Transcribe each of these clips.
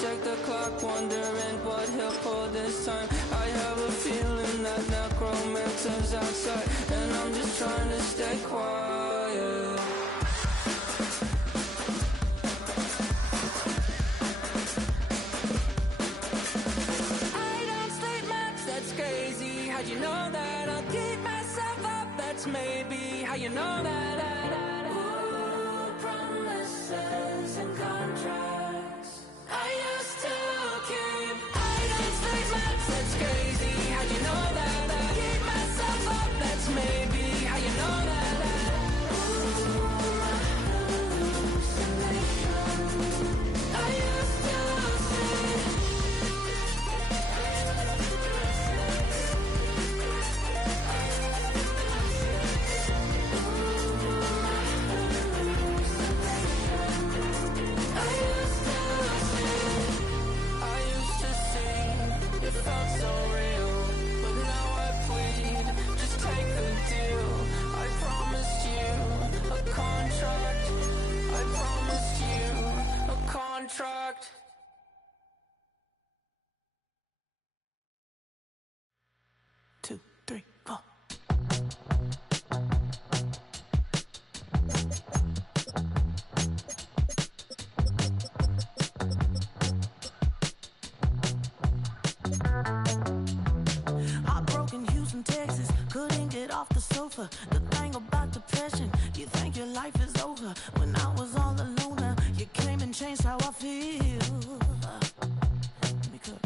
check the clock, wondering what he'll pull this time. I have a feeling that necromancer's outside, and I'm just trying to stay quiet. I don't sleep much, that's crazy. How'd you know that? I'll keep myself up, that's maybe how you know that. Ooh, promises and contracts I used to keep. I don't sleep much, that's crazy. How'd you know that? I'll keep myself up, that's maybe how you know that. Ooh, my hallucinations I used to see. It felt so real, but now I plead, just take the deal. I promised you a contract. I promised you a contract. Two, three, four. Heartbroken Houston, Texas, couldn't get off the sofa. The thing about depression, you think your life is over. When I was all alone, you came and changed how I feel. Let me cook.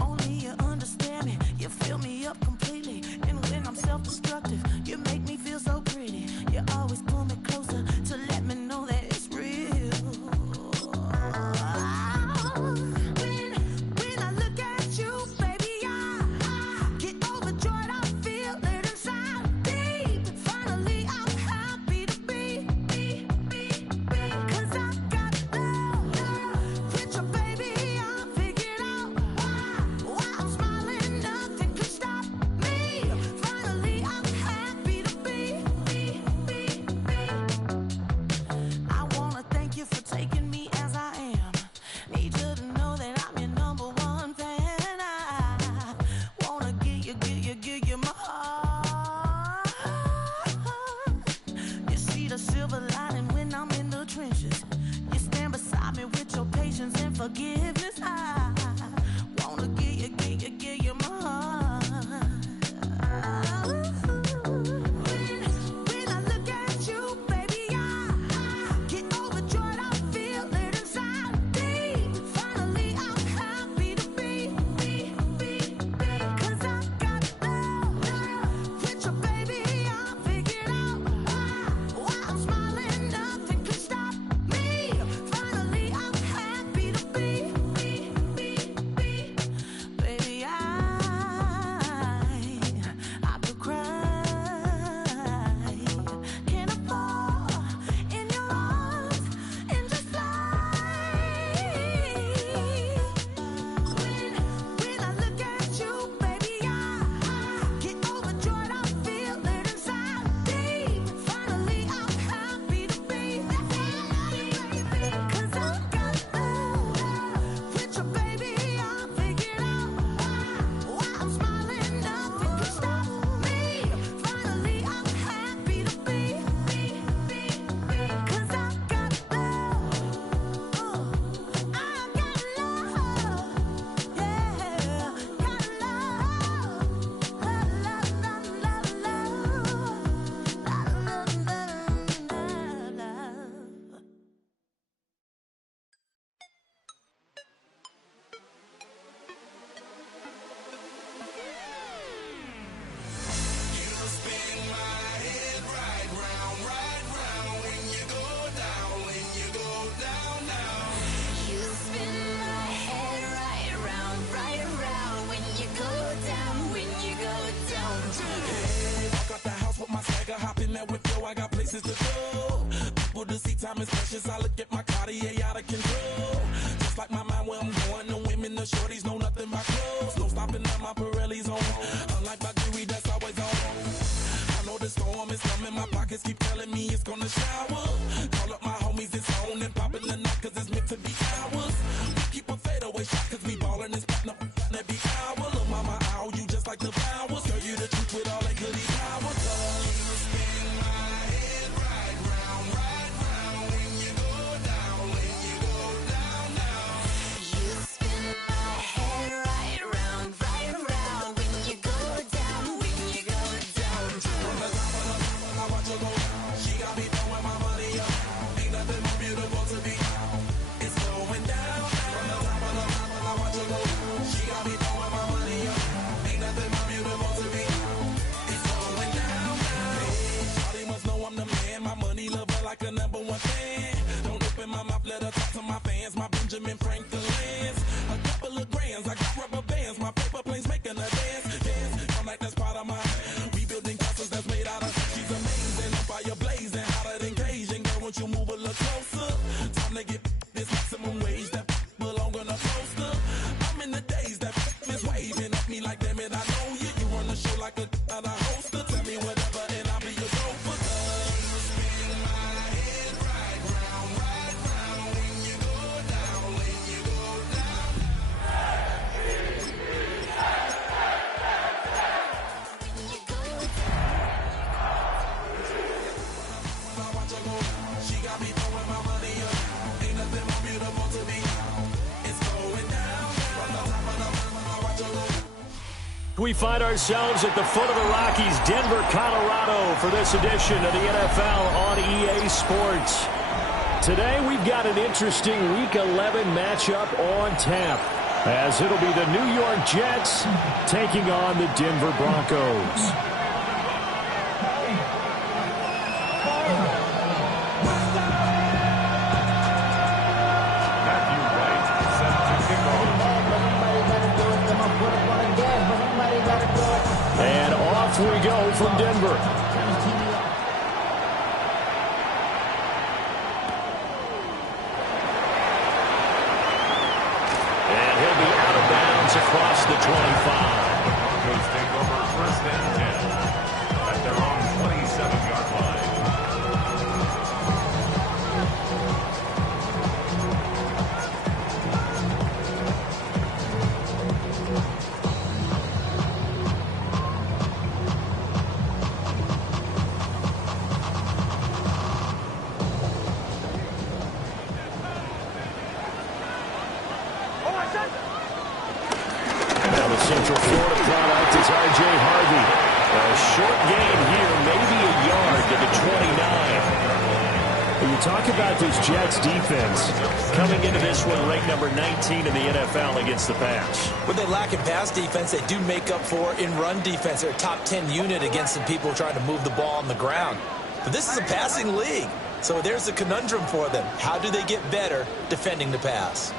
Only you understand me, you fill me up completely. And when I'm self-destructive, you make me feel so pretty. You always pull me closer to let me know that it's real. When I look at you, baby, I get overjoyed. I feel it inside deep. Finally, I'm happy to be. 'Cause I got love with your baby. I figured out why I'm smiling. Nothing can stop me. Finally, I'm happy to be. I wanna thank you for taking me as I am. Need you to know that I'm your number one fan. I wanna give you my heart. You see the silver lining when I'm in the trenches. You stand beside me with your patience and forgiveness. I wanna give you my heart. When I look at you, baby, I get overjoyed. I feel it inside deep. Finally, I'm happy to be. 'Cause I got love with your baby. I figured out why I'm smiling. Nothing can stop me. Finally, I'm happy to be. Baby, I could cry. Can I fall in your arms and just fly? When I look at you, baby, I get overjoyed. I feel it inside deep. Finally, I'm happy to be. 'Cause I got love with your baby. I figured out why I'm smiling. Nothing can stop me. Finally, I'm happy to be. 'Cause I got love. I got love. Yeah, got love. You spin my head right round, right around when you go down, when you go down. Walk out the house with my swagger, hop in there with Joe. I got places to go. People to see, time is precious. I look at my Cartier out of control. Just like my mind where I'm going. The women, the shorties know nothing but clothes. No stopping at my Pirelli's on. Unlike my jewelry, that's always on. I know the storm is coming. My pockets keep telling me it's gonna shower. Call up my homies, it's on and popping the night 'cause it's meant to be ours. We keep a with all that goody power. You spin my head right round when you go down, when you go down, down. You spin my head right round when you go down, when you go down. From the top of the mountain, I watch her go. She got me throwing my money up. Ain't nothing more beautiful to me. It's going down. From the top of the mountain, I watch her go. She got me throwing my money up. Ain't nothing more beautiful to me. It's going down. Hey, shawty must know I'm the man. My money lover like a #1 fan. Don't open my mouth, let her talk to my fans. My Benjamin Franklin's. A couple of grands, I got rubber bands. My paper planes making a dance. I'm like that's part of my rebuilding castles that's made out of. She's amazing, on fire blazing, hotter than Cajun. Girl, won't you move a little closer? Time to get this maximum wage that belong on a poster. I'm in the days that is waving at me like damn it, I know you. You run the show like a hoster. Tell me whatever and I'll be your gopher. You spin my head right round when you go down, when you go down. I watch her go. She got me throwing my money up. Ain't nothing more beautiful to me. It's going down. From the top of the mountain, I watch her go. We find ourselves at the foot of the Rockies, Denver, Colorado, for this edition of the NFL on EA Sports. Today, we've got an interesting Week 11 matchup on tap, as it'll be the New York Jets taking on the Denver Broncos. And off we go from Denver. And he'll be out of bounds across the 25. Broncos take over first and 10 at their own 27-yard line. Now the Central Florida product is R.J. Harvey. A short gain here, maybe a yard to the 29. When you talk about this Jets defense, coming into this one ranked number 19 in the NFL against the pass. What they lack in pass defense, they do make up for in run defense. They're a top 10 unit against the people trying to move the ball on the ground. But this is a passing league, so there's a conundrum for them. How do they get better defending the pass?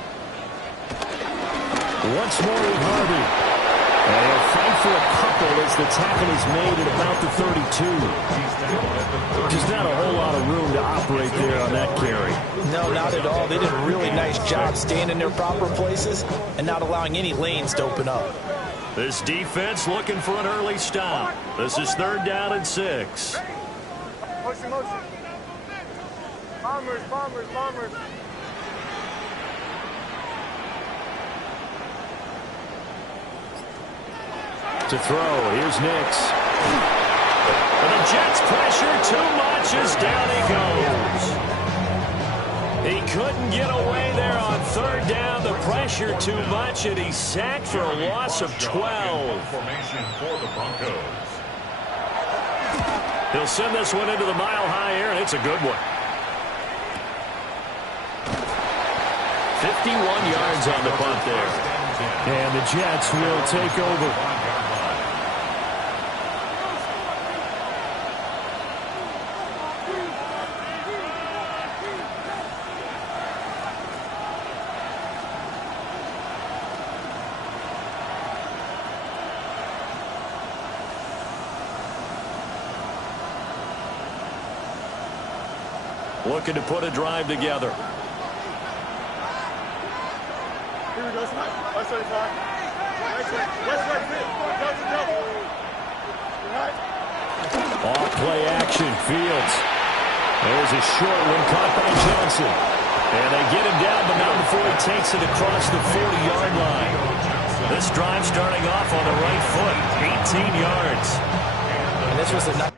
Once more with Harvey. And he'll fight for a couple as the tackle is made at about the 32. Just not a whole lot of room to operate there on that carry. No, not at all. They did a really nice job staying in their proper places and not allowing any lanes to open up. This defense looking for an early stop. This is 3rd down and 6. Motion. Bombers. To throw, here's Nix. And the Jets pressure too much as down he goes. He couldn't get away there on 3rd down. The pressure too much, and he's sacked for a loss of 12. Formation for the Broncos. He'll send this one into the mile-high air, and it's a good one. 51 yards on the punt there. And the Jets will take over. Looking to put a drive together. Here we go. West side. Off play action, Fields. There's a short one caught by Johnson. And they get him down, but not before he takes it across the 40-yard line. This drive starting off on the right foot, 18 yards. And this was a nice...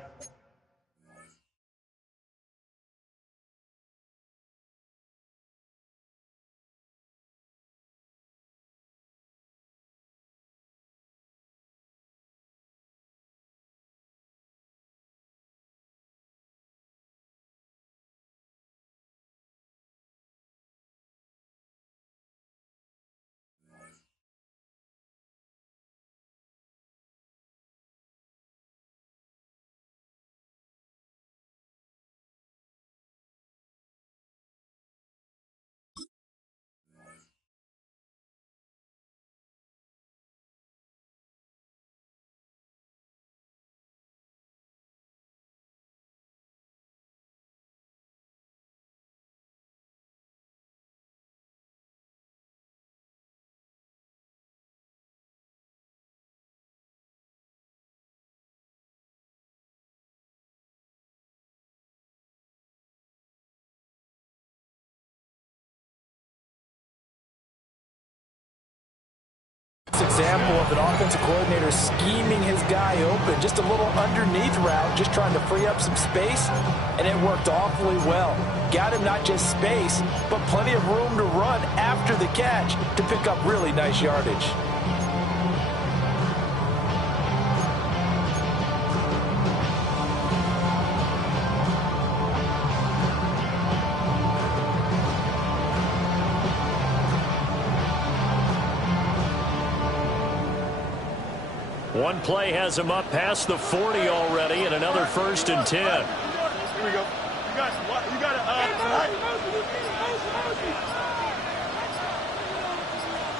example of an offensive coordinator scheming his guy open, just a little underneath route, just trying to free up some space, and it worked awfully well. Got him not just space, but plenty of room to run after the catch to pick up really nice yardage. One play has him up past the 40 already, and another 1st and 10. Here we go. You got it.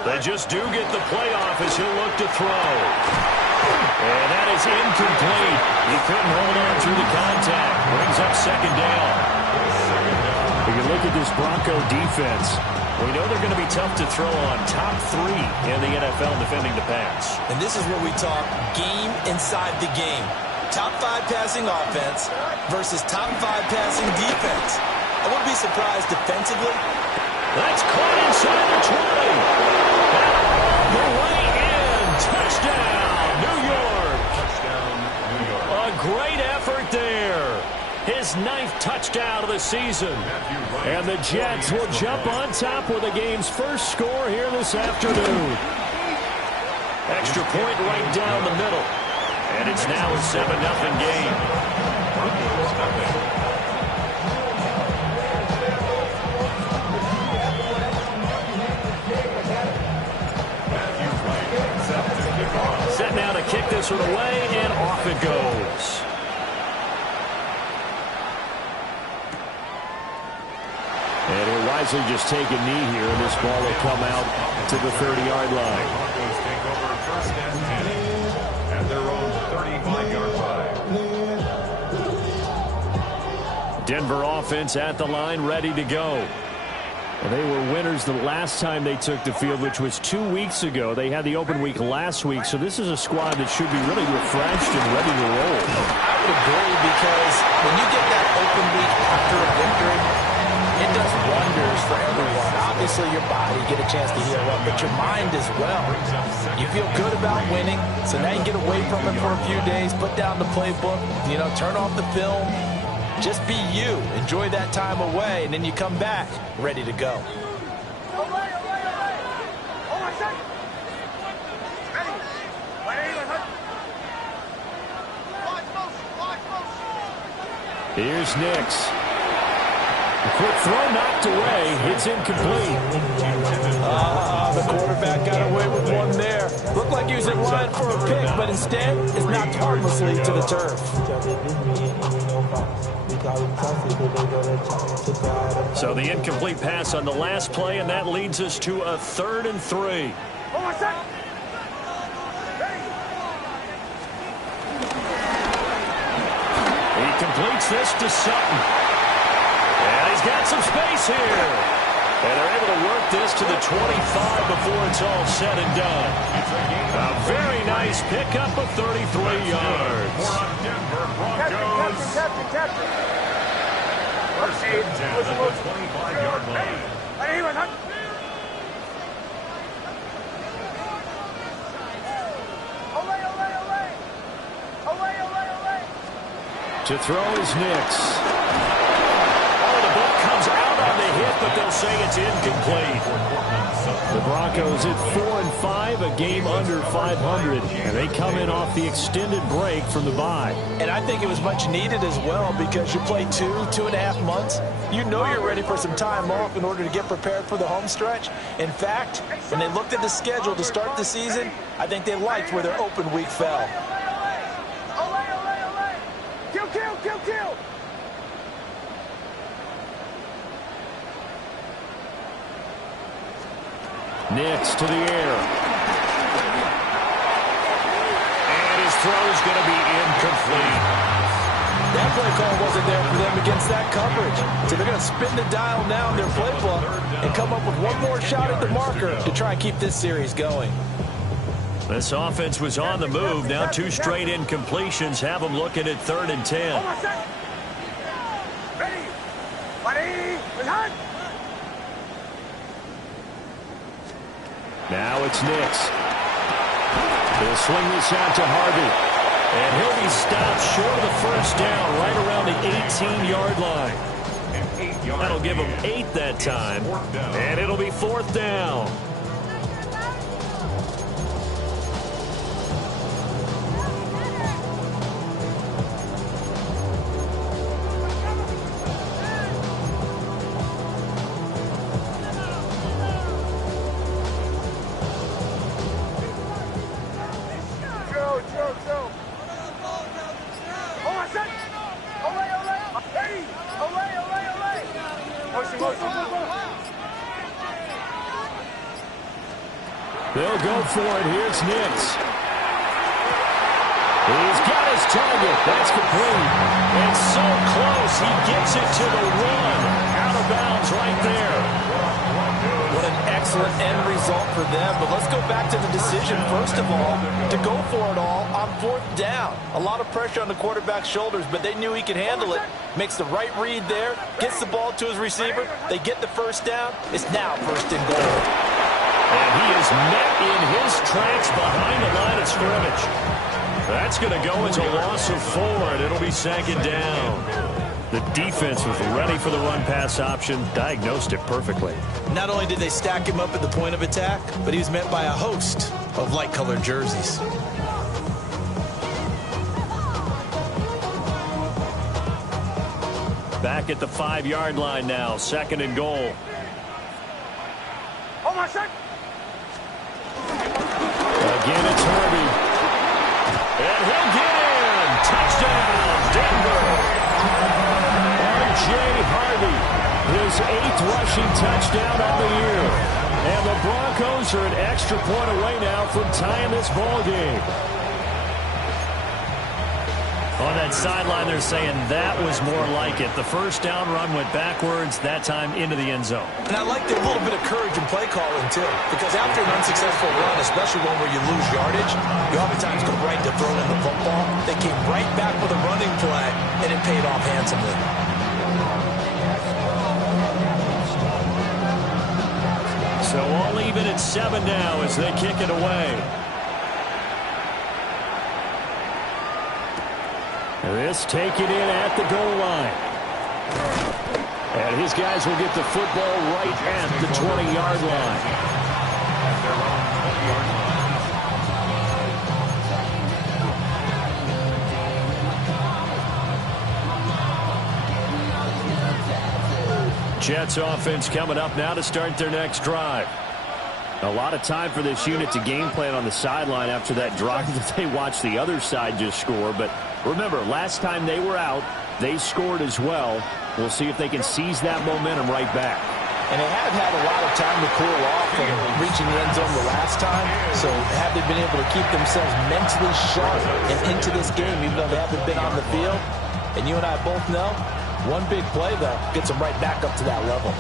They just do get the play off as he'll look to throw. And that is incomplete. He couldn't hold on through the contact. Brings up 2nd down. We can look at this Bronco defense. We know they're going to be tough to throw on. Top 3 in the NFL defending the pass. And this is where we talk game inside the game. Top 5 passing offense versus top 5 passing defense. I wouldn't be surprised defensively. That's caught inside the 20. And all the way in. Touchdown, New York. Touchdown, New York. A great effort there. His 9th touchdown of the season. And the Jets will jump on top with the game's first score here this afternoon. Extra point right down the middle. And it's now a 7-0 game. Set now to kick this one away, and off it goes. And he'll wisely just take a knee here, and this ball will come out to the 30-yard line. Broncos take over 1st and 10 at their own 35-yard line. Denver offense at the line, ready to go. And they were winners the last time they took the field, which was 2 weeks ago. They had the open week last week, so this is a squad that should be really refreshed and ready to roll. I would agree, because when you get that open week after a victory, it does wonders for everyone. Obviously, your body get a chance to heal up, but your mind as well. You feel good about winning, so now you get away from it for a few days, put down the playbook, turn off the film. Just be you. Enjoy that time away, and then you come back ready to go. Here's Nix. A quick throw knocked away. It's incomplete. The quarterback got away with one there. Looked like he was in line for a pick, but instead it's knocked harmlessly to the turf. So the incomplete pass on the last play, and that leads us to a 3rd and 3. He completes this to Sutton. And he's got some space here. And they're able to work this to the 25 before it's all said and done. A very nice pickup of 33 yards. For Denver Broncos. Captain. 1st and 10 at the 25-yard line. To throw is Nix. Oh, the ball comes out on the hit, but they'll say it's incomplete. The Broncos at 4-5, a game under 500, and they come in off the extended break from the bye. And I think it was much needed as well because you play 2.5 months. You know you're ready for some time off in order to get prepared for the home stretch. In fact, when they looked at the schedule to start the season, I think they liked where their open week fell. Kill! Nix to the air. And his throw is going to be incomplete. That play call wasn't there for them against that coverage. So they're going to spin the dial now in their playbook and come up with one more shot at the marker to try and keep this series going. This offense was on the move. Now 2 straight incompletions have them looking at 3rd and 10. Ready! Now it's Nix. He'll swing this out to Harvey. And he'll be stopped short of the first down right around the 18-yard line. That'll give him 8 that time. And it'll be 4th down. They'll go for it. Here's Nix. He's got his target. That's complete. And so close. He gets it to the 1. Out of bounds right there. What an excellent end result for them. But let's go back to the decision, first of all, to go for it all on 4th down. A lot of pressure on the quarterback's shoulders, but they knew he could handle it. Makes the right read there. Gets the ball to his receiver. They get the first down. It's now 1st and goal. And he is met in his tracks behind the line of scrimmage. That's going to go as a loss of 4, and it'll be 2nd down. The defense was ready for the run-pass option, diagnosed it perfectly. Not only did they stack him up at the point of attack, but he was met by a host of light-colored jerseys. Back at the 5-yard line now, 2nd and goal. Oh, my son! Again, it's Harvey. And he'll get in. Touchdown, Denver. R.J. Harvey, his 8th rushing touchdown on the year. And the Broncos are an extra point away now from tying this ball game. On that sideline, they're saying that was more like it. The first down run went backwards, that time into the end zone. And I like a little bit of courage in play calling, too. Because after an unsuccessful run, especially one where you lose yardage, you oftentimes go right to throwing in the football. They came right back with a running play, and it paid off handsomely. So all even at 7 now as they kick it away. This taken in at the goal line. And his guys will get the football right at the 20-yard line. Jets offense coming up now to start their next drive. A lot of time for this unit to game plan on the sideline after that drive that they watched the other side just score. But remember, last time they were out, they scored as well. We'll see if they can seize that momentum right back. And they have had a lot of time to cool off from reaching the end zone the last time. So have they been able to keep themselves mentally sharp and into this game, even though they haven't been on the field? And you and I both know, one big play, though, gets them right back up to that level.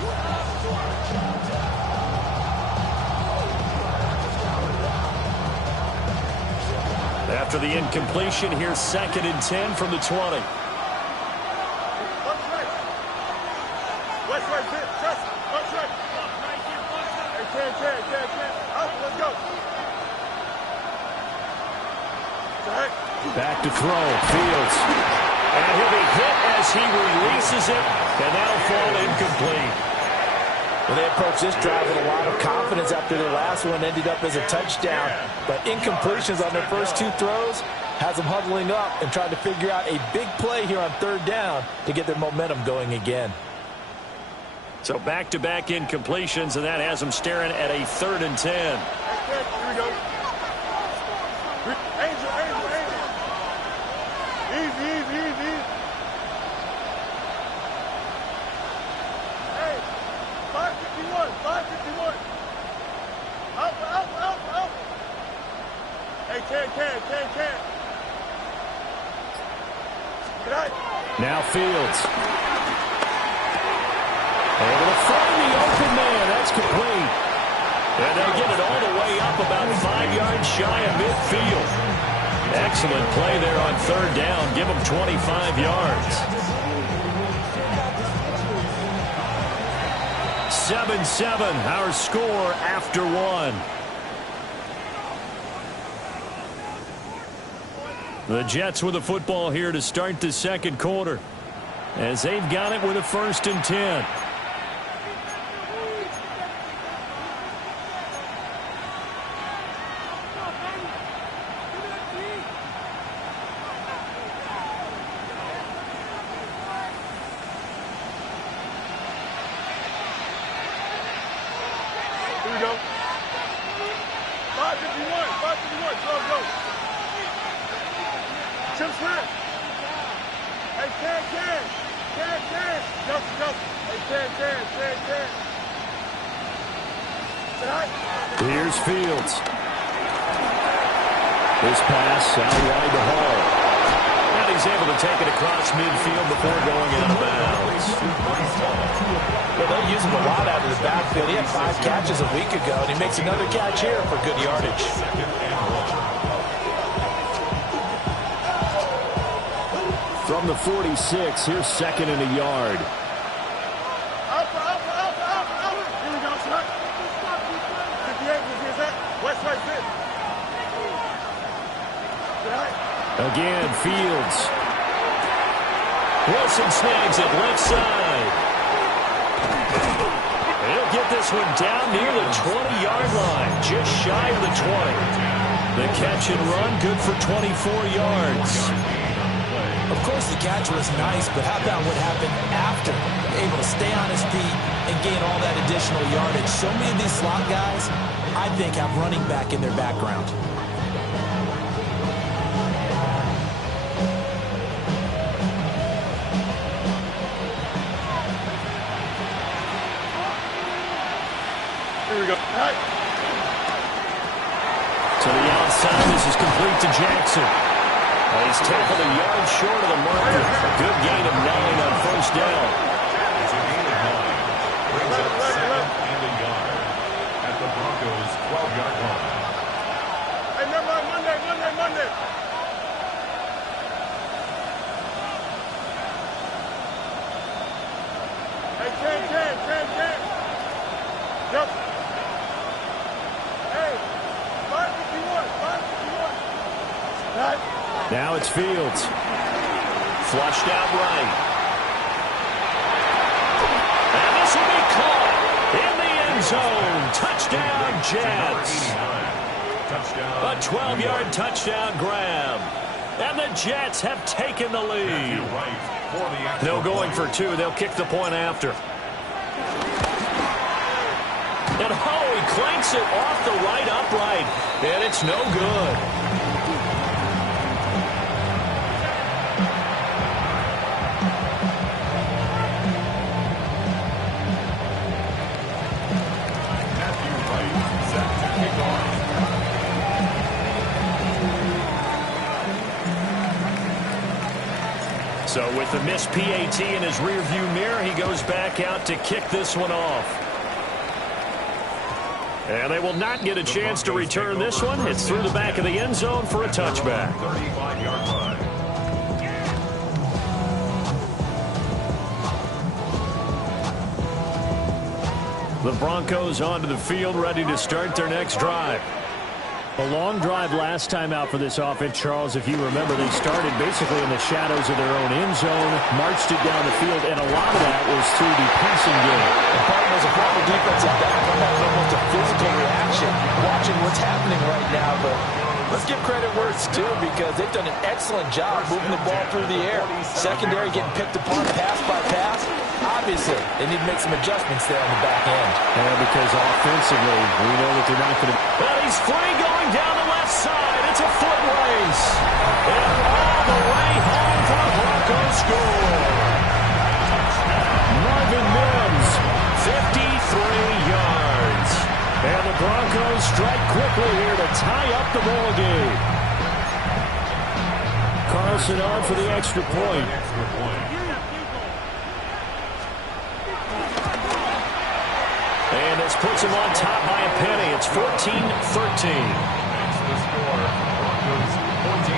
After the incompletion, here's 2nd and 10 from the 20. Back to throw. Fields. And he'll be hit as he releases it, and that'll fall incomplete. Well, they approached this drive with a lot of confidence after their last one ended up as a touchdown. But incompletions on their first two throws has them huddling up and trying to figure out a big play here on third down to get their momentum going again. So back-to-back incompletions, and that has them staring at a 3rd and 10. Here we go. Angel. Easy. Hey, 551. Out. Hey, can. Now Fields. Able to find the open man. That's complete. And they get it all the way up about 5 yards shy of midfield. Excellent play there on third down. Give them 25 yards. 7-7, our score after one. The Jets with the football here to start the second quarter, as they've got it with a 1st and 10. Here we go. 551. Go. Chip Smith. Hey, can. Justin. Hey, can. Here's Fields. This pass out wide to Hall. And he's able to take it across midfield before going out of bounds. Well, they'll use him a lot out of the backfield. He had 5 catches a week ago, and he makes another catch here for good yardage. From the 46, here's 2nd and a yard. Out. Here we go, son. 58, where's that? West right fit. Again, Fields. Wilson snags it left side. He'll get this one down near the 20-yard line, just shy of the 20. The catch and run, good for 24 yards. Of course, the catch was nice, but how about what happened after? Able to stay on his feet and gain all that additional yardage. So many of these slot guys, I think, have running back in their background. Here we go. To the outside, this is complete to Jackson. He's tackled a yard short of the marker. Good gain of 9 on first down. It's a gain of 9. Brings up 2nd and a yard at the Broncos' 12-yard line. Hey, never mind. Monday. Hey, can. Justin. Hey, 551. Now it's Fields. Flushed out right. And this will be caught in the end zone. Touchdown, Jets. A 12-yard touchdown grab. And the Jets have taken the lead. No going for 2. They'll kick the point after. And he clanks it off the right upright. And it's no good. So with the missed PAT in his rearview mirror, he goes back out to kick this one off. And they will not get a chance to return this one. It's through the back of the end zone for a touchback. 35-yard line. The Broncos onto the field, ready to start their next drive. A long drive last time out for this offense, Charles. If you remember, they started basically in the shadows of their own end zone, marched it down the field, and a lot of that was through the passing game. The Cardinals, a proper defensive background, that's almost a physical reaction watching what's happening right now. But let's give credit where it's due because they've done an excellent job moving the ball through the air. Secondary getting picked apart pass by pass. Obviously, they need to make some adjustments there on the back end. Yeah, because offensively, we know that they're not going to... Well, he's free going down the left side. It's a foot race. And all the way home for the Broncos score. Marvin Mims, 53 yards. And the Broncos strike quickly here to tie up the ball game. Carlson on for the extra point. And this puts him on top by a penny. It's 14-13. Makes the score Broncos 14,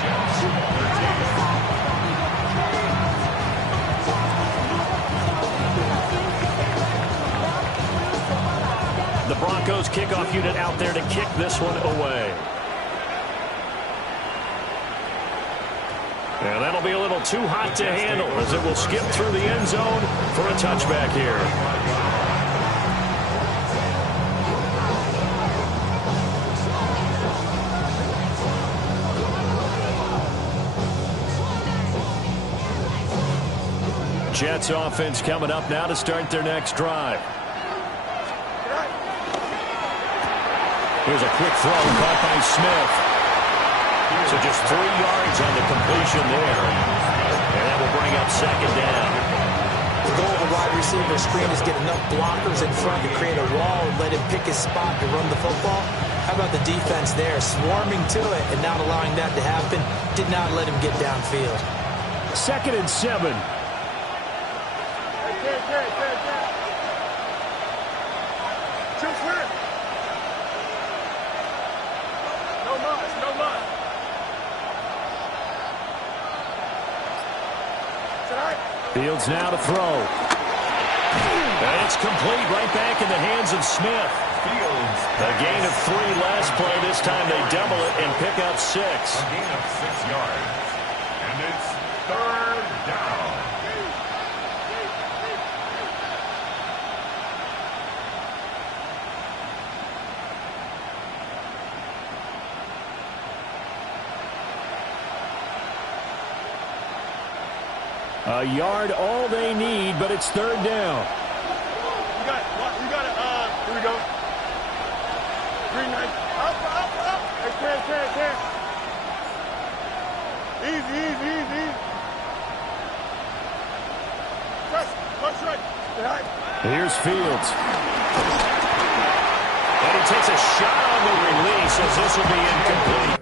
Jets 13. The Broncos kickoff unit out there to kick this one away. And that'll be a little too hot to handle as it will skip through the end zone for a touchback here. Jets offense coming up now to start their next drive. Here's a quick throw caught by Smith. So just 3 yards on the completion there. And that will bring up second down. The goal of a wide receiver screen is get enough blockers in front to create a wall and let him pick his spot to run the football. How about the defense there, swarming to it and not allowing that to happen? Did not let him get downfield. 2nd and 7. Fields now to throw. And it's complete right back in the hands of Smith. Fields. A gain of 3 last play. This time they double it and pick up 6. A gain of 6 yards. And it's 3rd down. A yard all they need, but it's 3rd down. You got it. Here we go. Green light. Up. Hey, Cam. Easy. Touch right. Here's Fields. And he takes a shot on the release as this will be incomplete.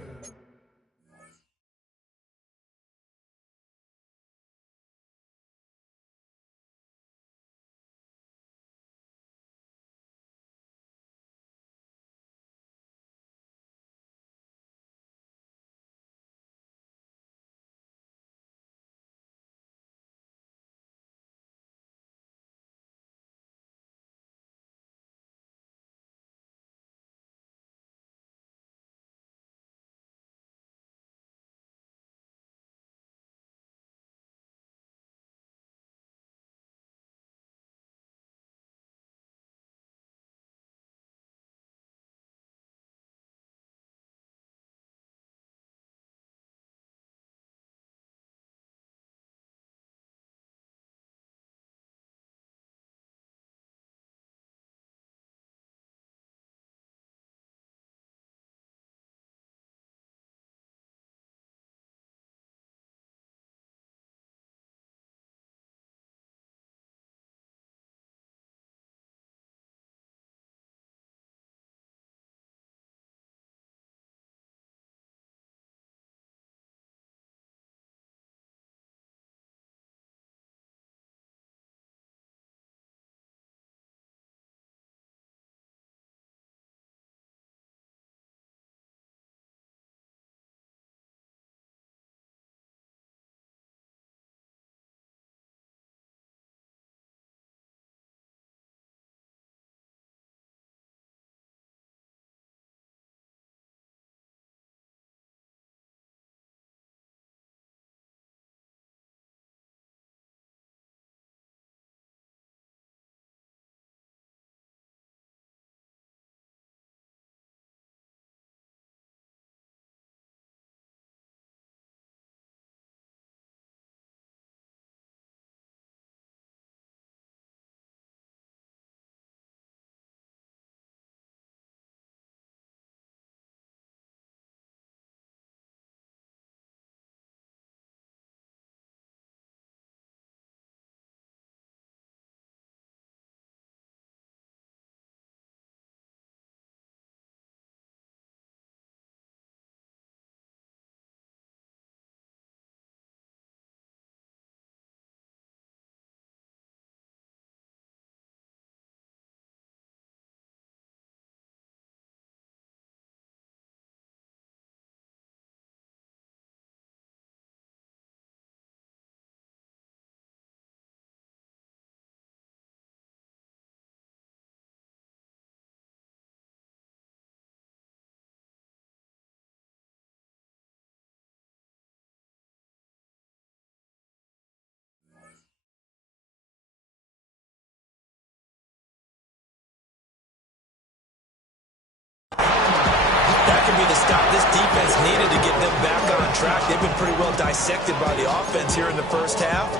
been pretty well dissected by the offense here in the first half.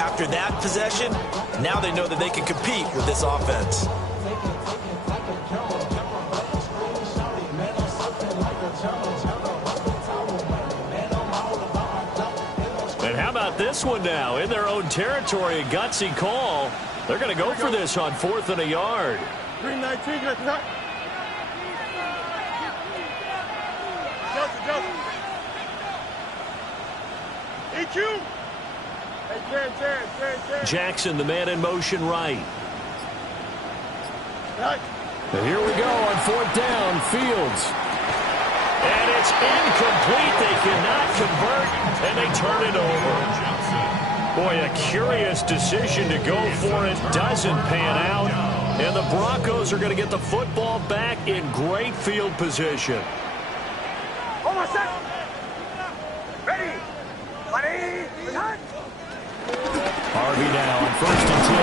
After that possession, now they know that they can compete with this offense. And how about this one now? In their own territory, a gutsy call. They're going to go for this on 4th and a yard. 319, Justin. EQ. Hey, Jen. Jackson, the man in motion right. Right. And here we go on 4th down, Fields. And it's incomplete. They cannot convert, and they turn it over. Boy, a curious decision to go for it. Doesn't pan out. And the Broncos are going to get the football back in great field position. Hold on a second. Ready. Harvey now on 1st and 10.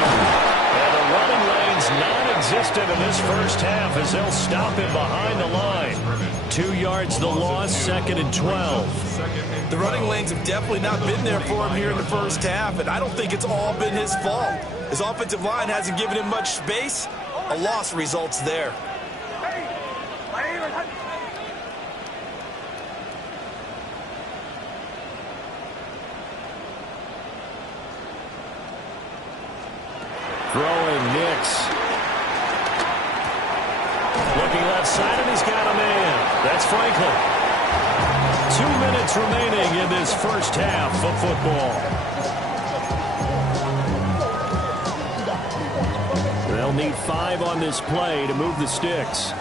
And the running lane's non-existent in this first half as they'll stop him behind the line. 2 yards the loss, 2nd and 12. The running lanes have definitely not been there for him here in the first half, and I don't think it's all been his fault. His offensive line hasn't given him much space. A loss results there. Throwing Nix. Looking left side, and he's got a man. That's Franklin. 2 minutes remaining in this first half of football. They'll need 5 on this play to move the sticks.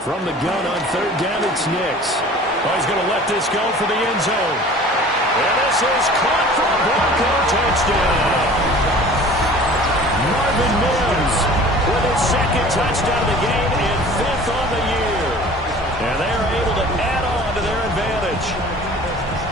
From the gun on 3rd down, it's Nix. Oh, he's going to let this go for the end zone. And this is caught for a Bronco touchdown. Marvin Mims with his 2nd touchdown of the game and 5th on the year. And they are able to add on to their advantage.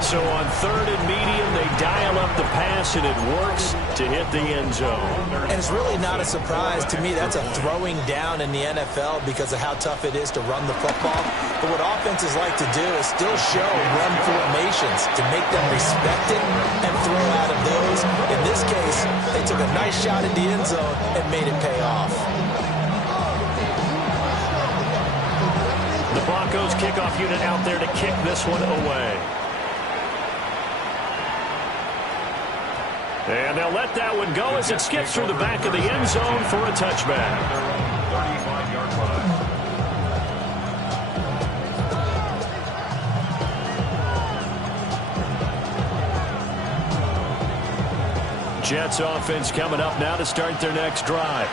So on 3rd and medium, they dial up the pass, and it works to hit the end zone. And it's really not a surprise to me. That's a throwing down in the NFL because of how tough it is to run the football. But what offenses like to do is still show run formations to make them respect it and throw out of those. In this case, they took a nice shot in the end zone and made it pay off. The Broncos kickoff unit out there to kick this one away. And they'll let that one go as it skips through the back of the end zone for a touchback. 35-yard line. Jets offense coming up now to start their next drive.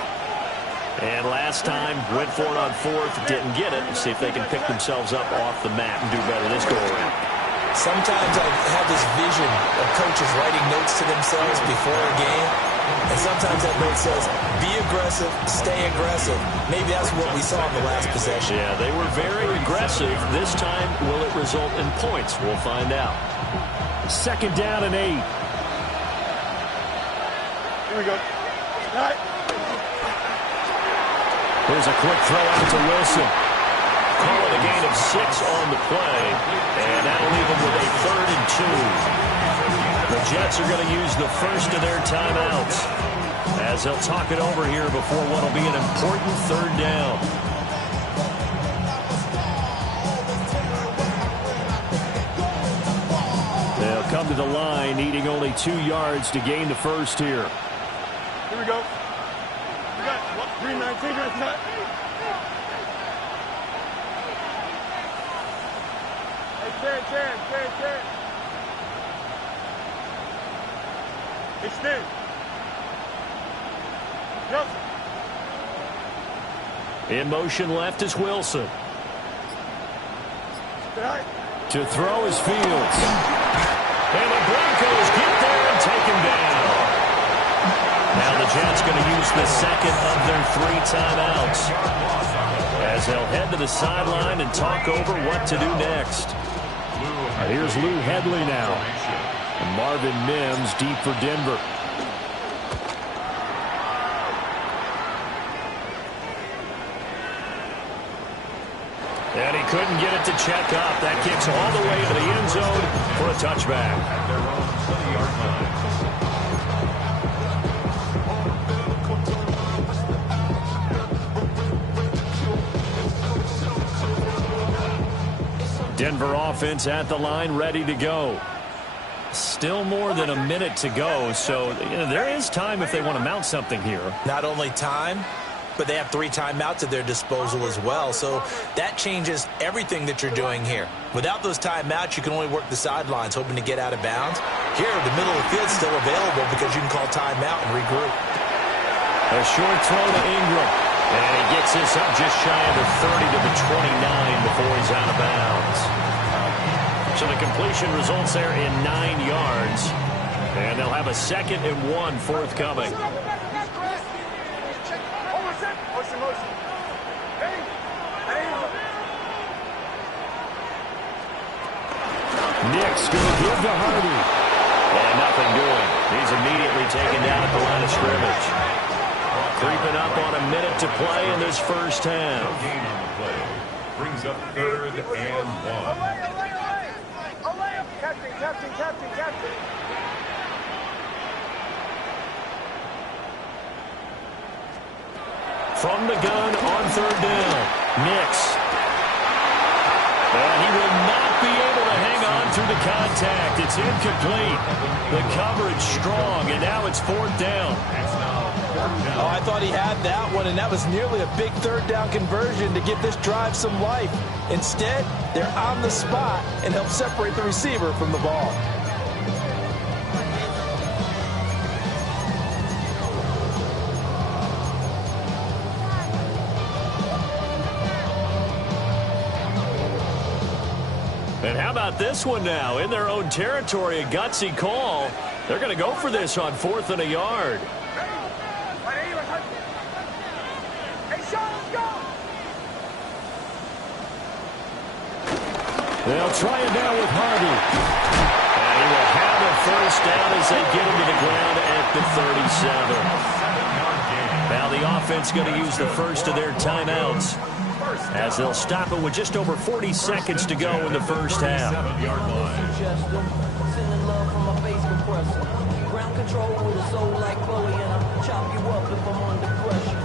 And last time, went for it on 4th, didn't get it. See if they can pick themselves up off the mat and do better this go-around. Sometimes I have this vision of coaches writing notes to themselves before a game, and sometimes that note says, be aggressive, stay aggressive. Maybe that's what we saw in the last possession. Yeah, they were very aggressive. This time, will it result in points? We'll find out. 2nd down and 8. Here we go. All right. Here's a quick throw out to Wilson. Calling a gain of 6 on the play, and that'll leave them with a 3rd and 2. The Jets are going to use the first of their timeouts as they'll talk it over here before what will be an important 3rd down. They'll come to the line, needing only 2 yards to gain the first here. Here we go. We got 319 right now. Hey, 10. Extend. Johnson. In motion left is Wilson. Right. To throw is Fields. And the Broncos get there and take him down. Now the Jets going to use the 2nd of their 3 timeouts as they'll head to the sideline and talk over what to do next. Here's Lou Hedley now. And Marvin Mims deep for Denver. And he couldn't get it to check up. That kicks all the way to the end zone for a touchback. At their own 20-yard line. Denver offense at the line, ready to go. Still more than a minute to go, so there is time if they want to mount something here. Not only time, but they have 3 timeouts at their disposal as well. So that changes everything that you're doing here. Without those timeouts, you can only work the sidelines, hoping to get out of bounds. Here, the middle of the field is still available because you can call timeout and regroup. A short throw to Ingram. And he gets this up just shy of the 30 to the 29 before he's out of bounds. So the completion results there in 9 yards. And they'll have a 2nd and 1 forthcoming. Nick's going to give to Hardy. And nothing doing. He's immediately taken down at the line of scrimmage. Creeping up on a minute to play in this first half. No gain on the play. Brings up 3rd and 1. Captain. From the gun on 3rd down. Nix. And he will not be able to hang on through the contact. It's incomplete. The coverage strong, and now it's 4th down. Oh, I thought he had that one, and that was nearly a big 3rd down conversion to give this drive some life. Instead, they're on the spot and help separate the receiver from the ball. And how about this one now? In their own territory, a gutsy call. They're going to go for this on 4th and a yard. They'll try it now with Hardy. And he will have a 1st down as they get him to the ground at the 37. Now the offense going to use the first of their timeouts, as they'll stop it with just over 40 seconds to go in the first half. Ground control with a soul like Bowie, and I'll chop you up if I'm under pressure.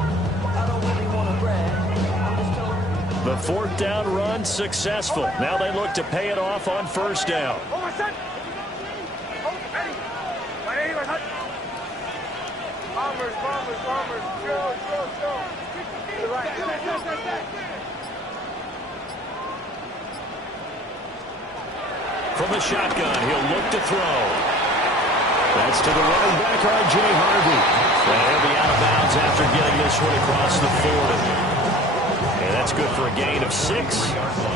I don't really want to brag. I'm just telling you. The 4th down run successful. Now they look to pay it off on 1st down. Bombers. Chill. Right. From the shotgun, he'll look to throw. That's to the running back, R.J. Harvey. And he'll be out of bounds after getting this one across the 40. And that's good for a gain of 6,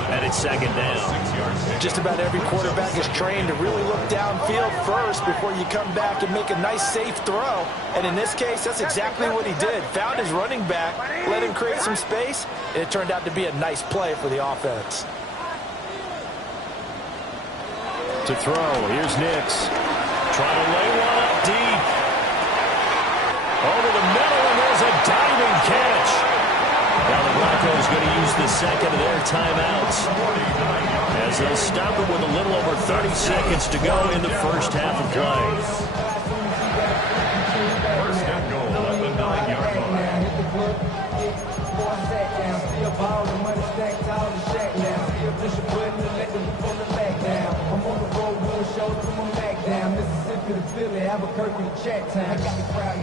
and it's 2nd down. Just about every quarterback is trained to really look downfield first before you come back and make a nice, safe throw. And in this case, that's exactly what he did. Found his running back, let him create some space, and it turned out to be a nice play for the offense. To throw, here's Nix. Trying to lay one up deep. Over the middle, and there's a diving catch. Now the Broncos going to use the 2nd of their timeouts, as they'll stop it with a little over 30 seconds to go in the first half of play. 1st and goal at the 9-yard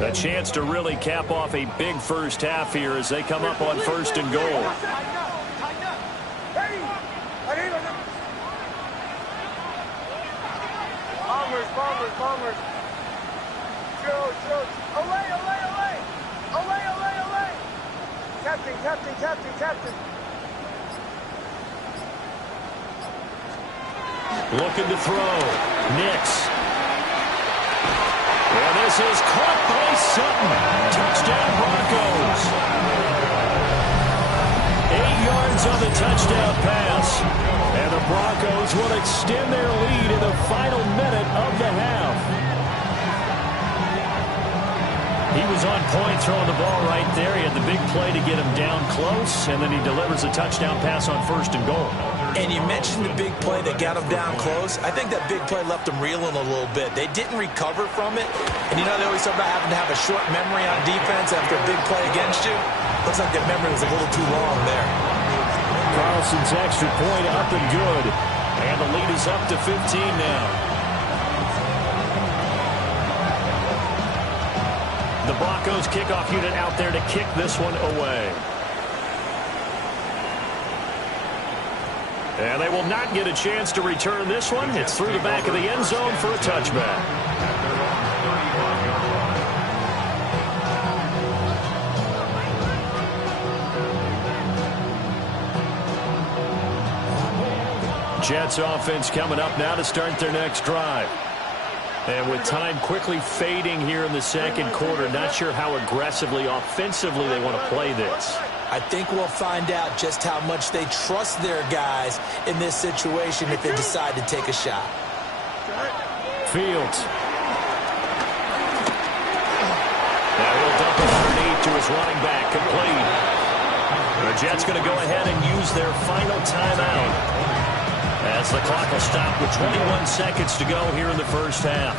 A chance to really cap off a big first half here as they come up on 1st and goal. Bombers. Chill. Away. Captain. Looking to throw. Nix. And this is caught by Sutton. Touchdown Broncos. 8 yards on the touchdown pass. And the Broncos will extend their lead in the final minute of the half. He was on point throwing the ball right there. He had the big play to get him down close, and then he delivers a touchdown pass on 1st and goal. And you mentioned the big play that got him down close. I think that big play left him reeling a little bit. They didn't recover from it. And you know they always talk about having to have a short memory on defense after a big play against you. Looks like that memory was a little too long there. Carlson's extra point up and good. And the lead is up to 15 now. The Broncos kickoff unit out there to kick this one away. And they will not get a chance to return this one. It's through the back of the end zone for a touchback. Jets offense coming up now to start their next drive. And with time quickly fading here in the second quarter, not sure how aggressively, offensively they want to play this. I think we'll find out just how much they trust their guys in this situation if they decide to take a shot. Fields. That will dump it underneath to his running back, complete. The Jets going to go ahead and use their final timeout, as the clock will stop with 21 seconds to go here in the first half.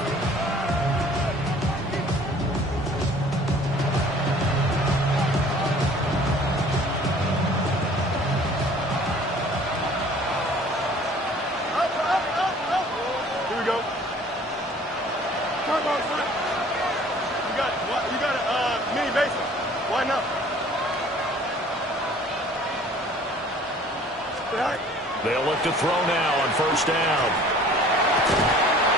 Here we go. Come on, son. You got a mini basement. Why not? All right. They'll look to throw now on 1st down.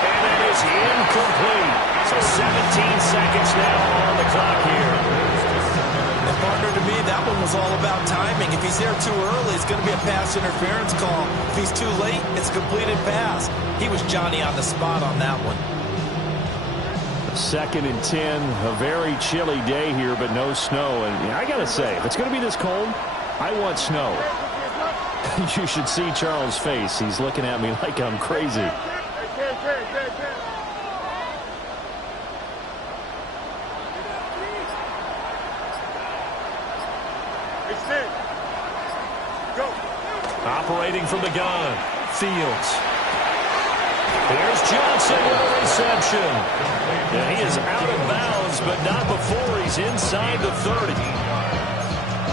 And that is incomplete. So 17 seconds now on the clock here. And partner, to me, that one was all about timing. If he's there too early, it's going to be a pass interference call. If he's too late, it's a completed pass. He was Johnny on the spot on that one. 2nd and 10, a very chilly day here, but no snow. And I got to say, if it's going to be this cold, I want snow. You should see Charles' face. He's looking at me like I'm crazy. Operating from the gun, Fields. There's Johnson with a reception. And he is out of bounds, but not before he's inside the 30.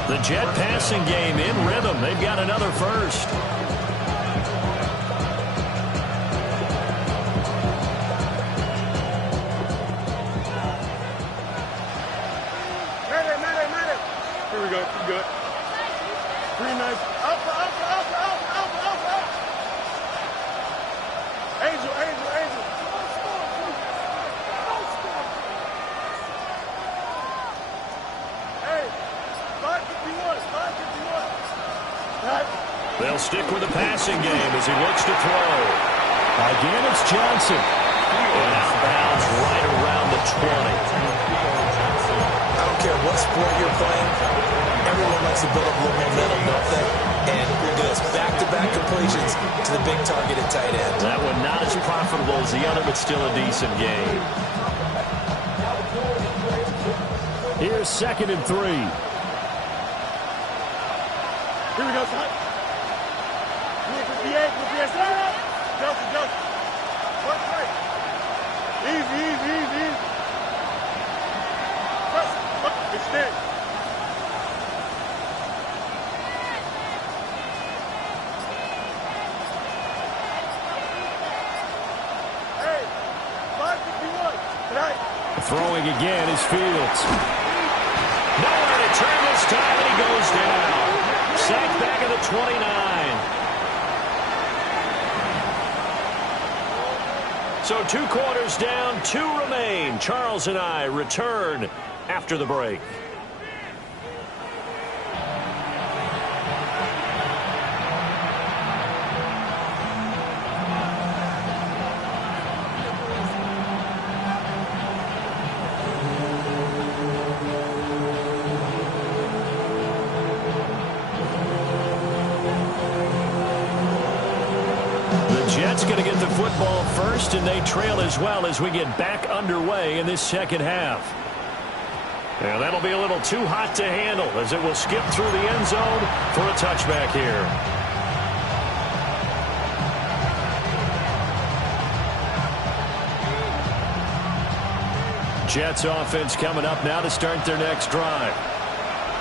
The Jet passing game in rhythm. They've got another first. Here we go. You good. 3 nice. Alpha. Angel. Hey, 551. They'll stick with the passing game as he looks to throw. Again, it's Johnson. And out of bounds right around the 20. I don't care what sport you're playing. Everyone likes to build up a little momentum, don't they? And look at this, back-to-back completions to the big targeted tight end. That one not as profitable as the other, but still a decent game. Here's 2nd and 3. Here we go, son. 58. Justin. What's right? Easy. Extend. Hey, 551. Tonight. Throwing again is Fields. Nowhere to turn this time, and he goes down. Sacked back at the 29. So 2 quarters down, 2 remain. Charles and I return after the break. going to get the football first, and they trail as well as we get back underway in this second half. And that'll be a little too hot to handle as it will skip through the end zone for a touchback here. Jets offense coming up now to start their next drive.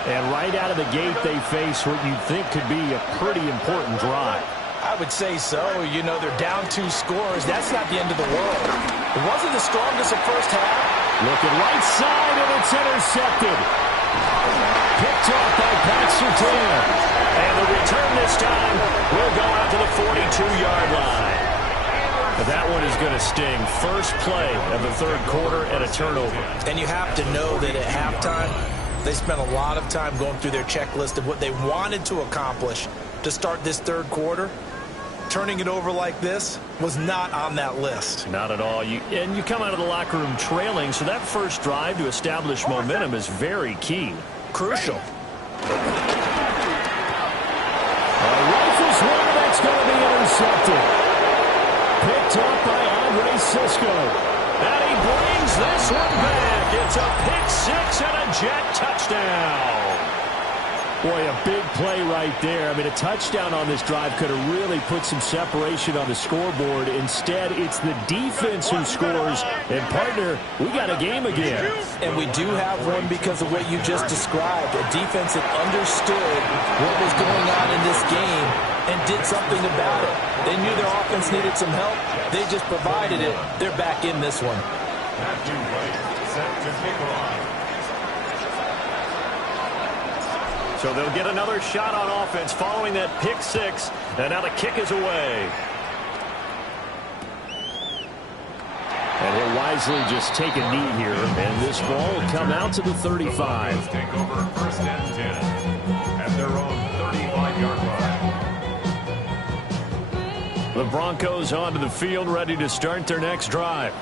And right out of the gate, they face what you'd think could be a pretty important drive. I would say so. You know, they're down 2 scores. That's not the end of the world. It wasn't the strongest of first half. Looking right side, and it's intercepted. Picked off by Pat Surtain. And the return this time will go out to the 42-yard line. But that one is going to sting. First play of the third quarter and a turnover. And you have to know that at halftime, they spent a lot of time going through their checklist of what they wanted to accomplish to start this third quarter. Turning it over like this was not on that list. Not at all. And you come out of the locker room trailing, so that first drive to establish momentum is very key. Crucial. Rifles one, that's going to be intercepted. Picked up by Andre Cisco. And he brings this one back. It's a pick 6 and a Jet touchdown. Boy, a big play right there. I mean, a touchdown on this drive could have really put some separation on the scoreboard. Instead, it's the defense who scores. And, partner, we got a game again. And we do have one because of what you just described. A defense that understood what was going on in this game and did something about it. They knew their offense needed some help. They just provided it. They're back in this one. Matthew White set to kick off. So they'll get another shot on offense following that pick 6. And now the kick is away. And he'll wisely just take a knee here. And this ball will come out to the 35. Take over first and 10 at their own 35-yard line. The Broncos onto the field, ready to start their next drive.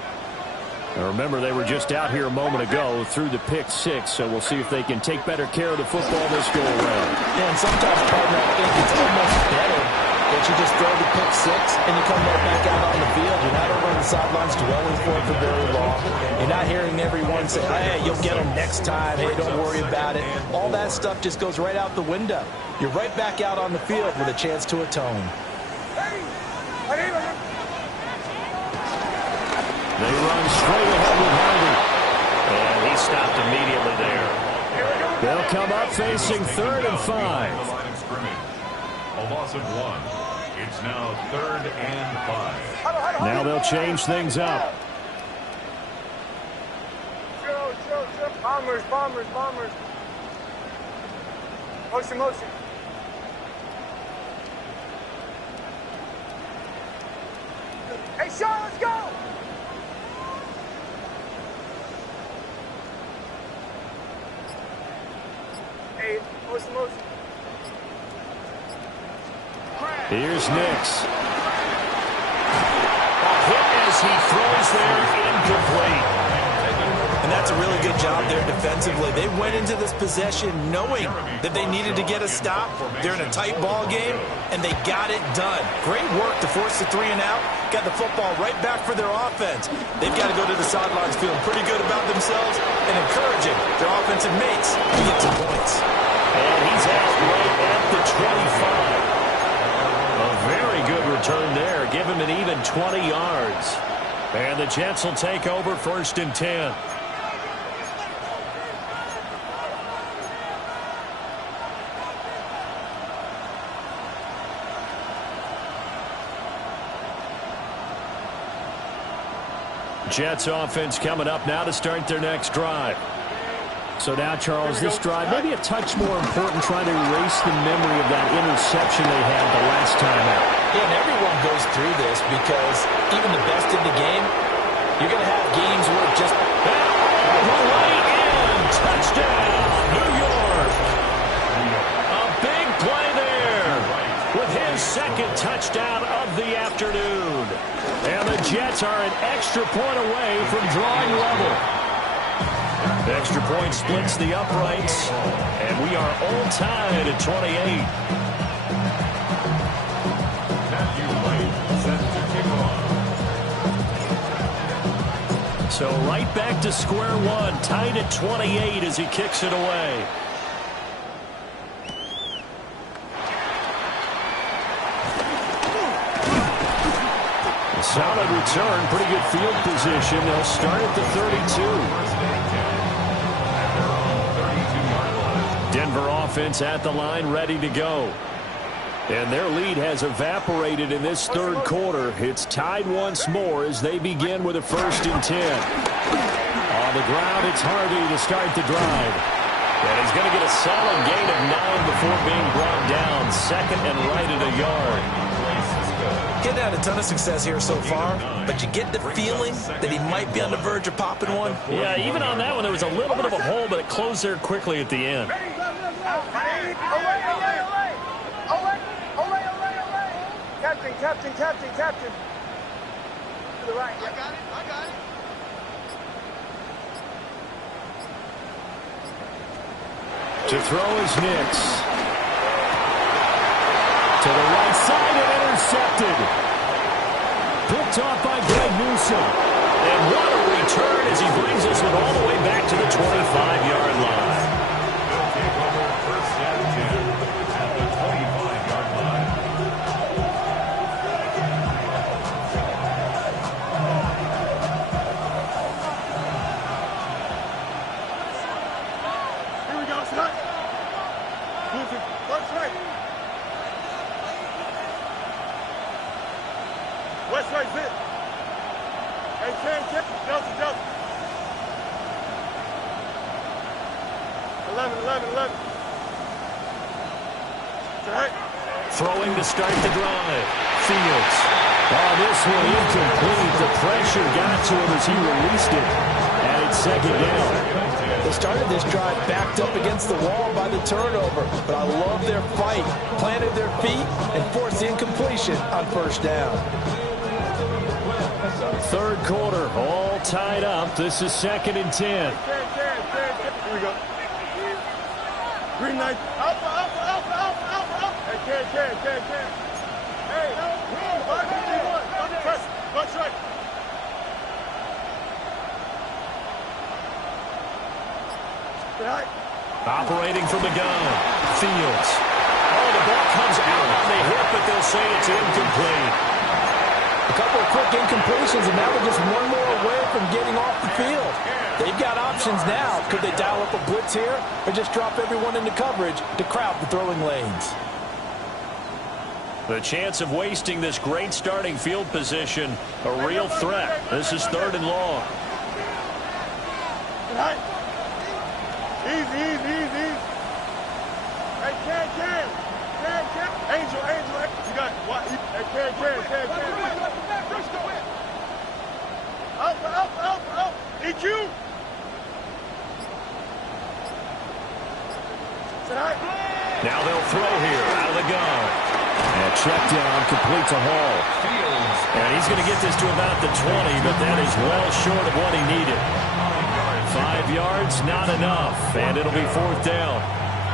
Now remember, they were just out here a moment ago through the pick 6, so we'll see if they can take better care of the football this go around. And sometimes, partner, I think it's almost better that you just throw the pick 6 and you come right back out on the field. You're not over on the sidelines dwelling for it for very long. You're not hearing everyone say, hey, you'll get them next time. Hey, don't worry about it. All that stuff just goes right out the window. You're right back out on the field with a chance to atone. They run straight ahead with Harvey. And he stopped immediately there. They'll come up facing 3rd and 5. A loss of 1. It's now 3rd and 5. Now they'll change things up. Chill. Bombers. Motion. Hey, Sean, let's go! Hey, motion. Here's Nix. A hit as he throws there, incomplete. And that's a really good job there defensively. They went into this possession knowing that they needed to get a stop. They're in a tight ball game, and they got it done. Great work to force the 3 and out. Got the football right back for their offense. They've got to go to the sidelines feeling pretty good about themselves and encouraging their offensive mates to get some points. And he's out right at the 25. A very good return there. Give him an even 20 yards. And the Jets will take over 1st and 10. Jets offense coming up now to start their next drive. So now, Charles, this drive maybe a touch more important, trying to erase the memory of that interception they had the last time out. Yeah, and everyone goes through this because even the best in the game, you're going to have games where it just... Right in! Touchdown, New York! A big play there with his 2nd touchdown of the afternoon. And the Jets are an extra point away from drawing level. The extra point splits the uprights, and we are all tied at 28. Matthew White set to kick off. So right back to square one, tied at 28 as he kicks it away. A solid return, pretty good field position. They'll start at the 32. Denver offense at the line, ready to go. And their lead has evaporated in this third quarter. It's tied once more as they begin with a 1st and 10. On the ground, it's Harvey to start the drive. And he's going to get a solid gain of 9 before being brought down. 2nd and right at a yard. Getting had a ton of success here so far, but you get the feeling that he might be on the verge of popping one. Yeah, even on that one, there was a little bit of a hole, but it closed there quickly at the end. Captain. To the right. I got it. To throw is Nix. To the right side and intercepted. Picked off by Greg Newsom. And what a return as he brings us with all the way back to the 25-yard line. They'll take over 1st and 10 at the 25-yard line. Here we go, son. Move it. What's right? West right, zip. Hey, 10, Delta. 11. Right. Throwing to start the drive. Fields. Oh, this one incomplete. The pressure got to him as he released it. And it's 2nd down. They started this drive backed up against the wall by the turnover, but I love their fight. Planted their feet and forced the incompletion on 1st down. Third quarter, all tied up. This is 2nd and 10. Here we go. Green light. Alpha. Hey, can. Hey, 551. Press. Watch right. Right. Operating from the gun. Fields. Oh, the ball comes out on the hip, but they'll say it's incomplete. A couple of quick incompletions, and now they're just one more away from getting off the field. They've got options now. Could they dial up a blitz here or just drop everyone into coverage to crowd the throwing lanes? The chance of wasting this great starting field position, a real threat. This is 3rd and long. Right. Easy. Hey, can. Angel. You got what? Hey, can. Alpha. EQ. Now they'll throw here out of the gun. And check down, complete to Hall. And he's going to get this to about the 20, but that is well short of what he needed. 5 yards, not enough, and it'll be 4th down.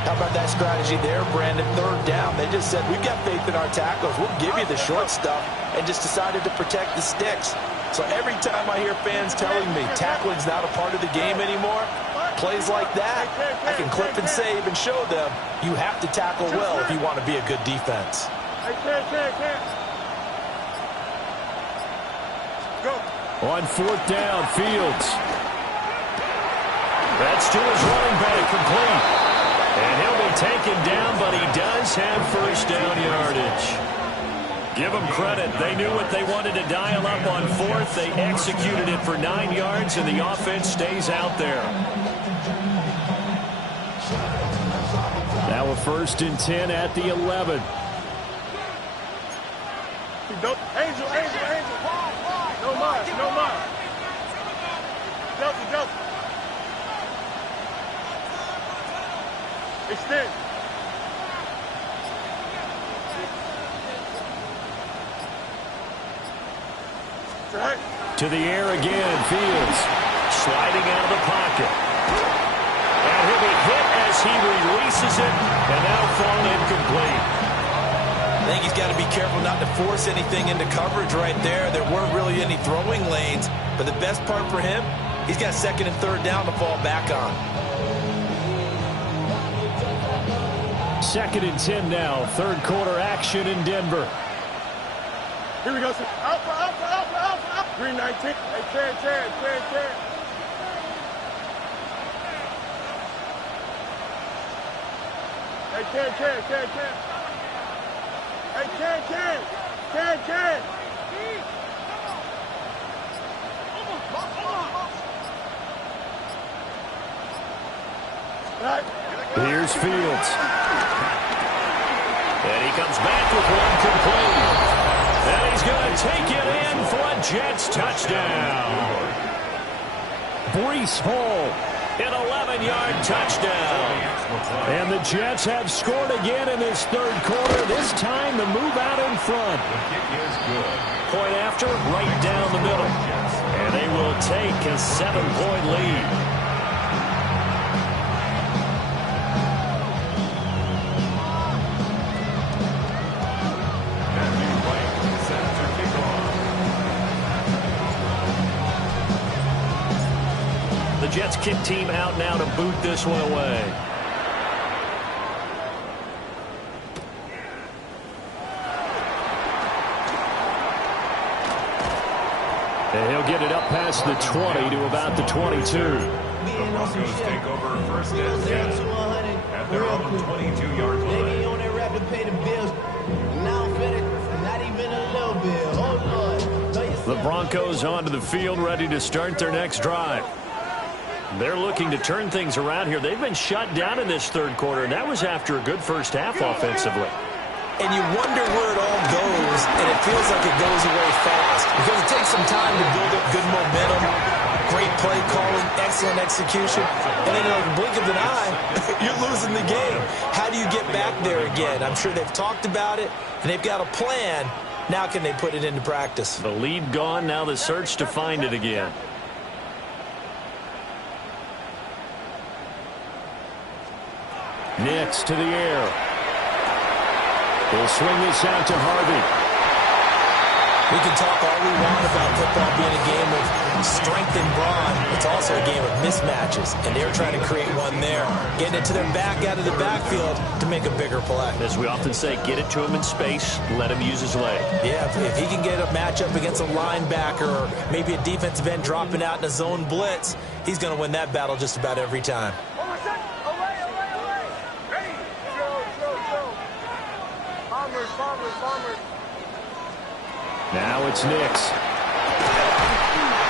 How about that strategy there, Brandon? 3rd down. They just said, we've got faith in our tackles. We'll give you the short stuff, and just decided to protect the sticks. So every time I hear fans telling me tackling's not a part of the game anymore, plays like that, I can clip and save and show them you have to tackle well if you want to be a good defense. Go. On 4th down, Fields. That's to his running back, complete. And he'll be taken down, but he does have 1st down yardage. Give them credit. They knew what they wanted to dial up on 4th. They executed it for 9 yards, and the offense stays out there. Now a 1st and 10 at the 11. Angel. No more. Delta. Extend. Right. To the air again, Fields. Sliding out of the pocket. And he'll be hit as he releases it, and now thrown incomplete. I think he's got to be careful not to force anything into coverage right there. There weren't really any throwing lanes, but the best part for him, he's got second and third down to fall back on. 2nd and 10 now. Third quarter action in Denver. Here we go, sir. Alpha, alpha, alpha, alpha, alpha. 319. Hey, Chad. Hey, Chad. Hey, Chad. Here's Fields. And he comes back with one complete. And he's going to take it in for a Jets touchdown. Breece Hall, an 11-yard touchdown. And the Jets have scored again in this third quarter. This time the move out in front. The kick is good. Point after, right down the middle. And they will take a 7-point lead. The Jets kick team out now to boot this one away. And he'll get it up past the 20 to about the 22. The Broncos take over first and 10 at their own 22-yard line. The Broncos onto the field, ready to start their next drive. They're looking to turn things around here. They've been shut down in this third quarter, and that was after a good first half offensively. And you wonder where it all goes, and it feels like it goes away fast because it takes some time to build up good momentum, great play calling, excellent execution, and then in a blink of an eye, you're losing the game. How do you get back there again? I'm sure they've talked about it, and they've got a plan. Now can they put it into practice? The lead gone, now the search to find it again. Next to the air. He'll swing this out to Harvey. We can talk all we want about football being a game of strength and brawn. It's also a game of mismatches, and they're trying to create one there. Getting it to their back out of the backfield to make a bigger play. As we often say, get it to him in space, let him use his leg. Yeah, if he can get a matchup against a linebacker or maybe a defensive end dropping out in a zone blitz, he's going to win that battle just about every time. Now it's Nix.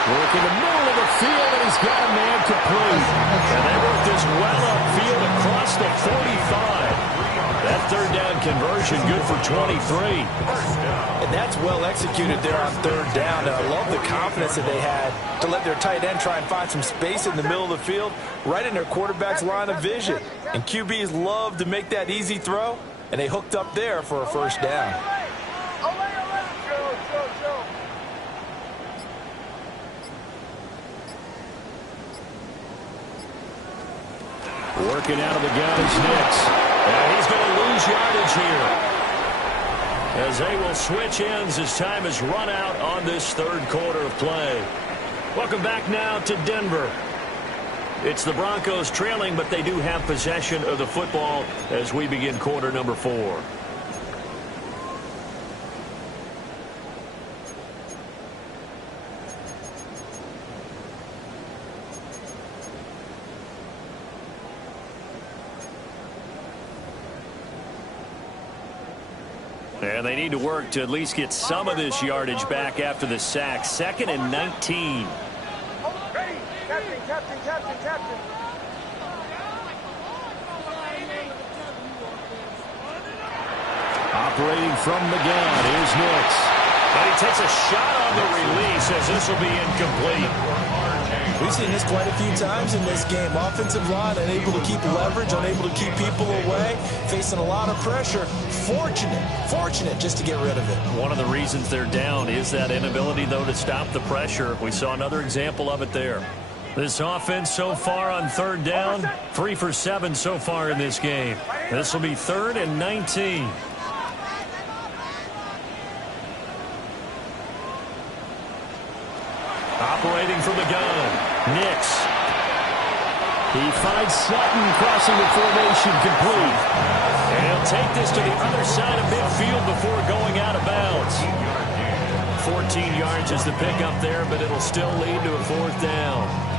Working the middle of the field, and he's got a man complete. And they work this well upfield across the 45. That third down conversion good for 23. And that's well executed there on third down. And I love the confidence that they had to let their tight end try and find some space in the middle of the field, right in their quarterback's line of vision. And QBs love to make that easy throw, and they hooked up there for a first down. Working out of the gun is Nix. And he's going to lose yardage here, as they will switch ends as time has run out on this third quarter of play. Welcome back now to Denver. It's the Broncos trailing, but they do have possession of the football as we begin quarter number 4. And they need to work to at least get some of this yardage back after the sack. 2nd and 19. Captain. Operating from the gun is Nix. And he takes a shot on the release as this will be incomplete. We've seen this quite a few times in this game. Offensive line unable to keep leverage, unable to keep people away, facing a lot of pressure. Fortunate just to get rid of it. One of the reasons they're down is that inability, though, to stop the pressure. We saw another example of it there. This offense so far on third down, 3 for 7 so far in this game. This will be 3rd and 19. Nix. He finds Sutton crossing the formation complete. And he'll take this to the other side of midfield before going out of bounds. 14 yards is the pickup there, but it'll still lead to a 4th down.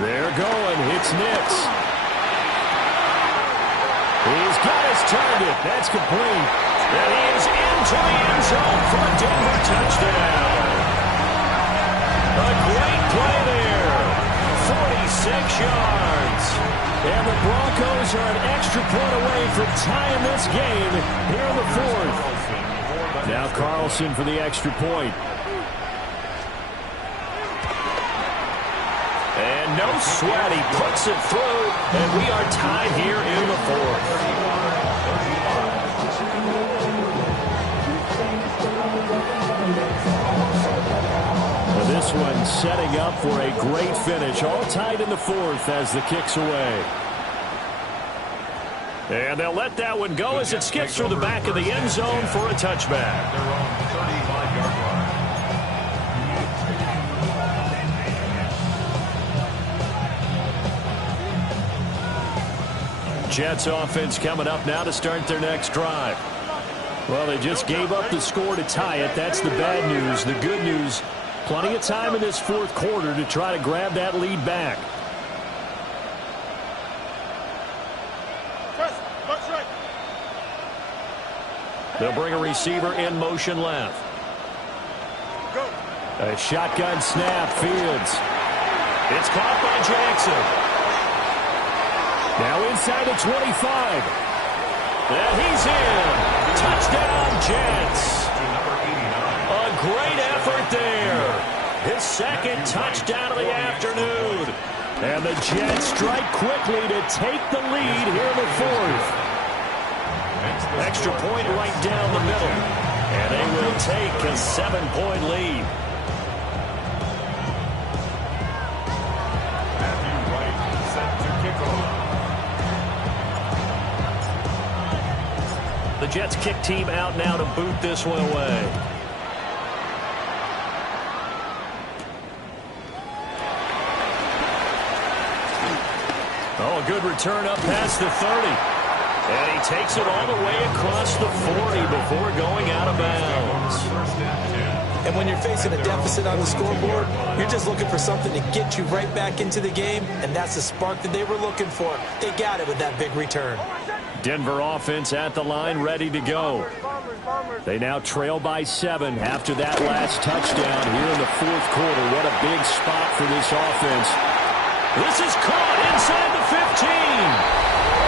They're going. It's Nix. He's got his target. That's complete. And he is into the end zone for a Denver touchdown. A great play there. 46 yards. And the Broncos are an extra point away from tying this game here in the 4th. Now Carlson for the extra point. And no sweat, he puts it through, and we are tied here in the 4th. Well, this one setting up for a great finish, all tied in the 4th as the kick's away. And they'll let that one go as it skips through the back of the end zone for a touchback. Their own 35-yard line. Jets offense coming up now to start their next drive. Well, they just gave up the score to tie it. That's the bad news. The good news, plenty of time in this 4th quarter to try to grab that lead back. They'll bring a receiver in motion left. A shotgun snap, Fields. It's caught by Jackson. Now inside the 25. And he's in. Touchdown, Jets. A great effort there. His 2nd touchdown of the afternoon. And the Jets strike quickly to take the lead here in the 4th. Extra point right down the middle. And they will take a 7-point lead. Matthew Wright set to kick off. The Jets kick team out now to boot this one away. Oh, a good return up past the 30. And he takes it all the way across the 40 before going out of bounds. And when you're facing a deficit on the scoreboard, you're just looking for something to get you right back into the game, and that's the spark that they were looking for. They got it with that big return. Denver offense at the line, ready to go. They now trail by 7 after that last touchdown here in the 4th quarter. What a big spot for this offense. This is caught inside the 15.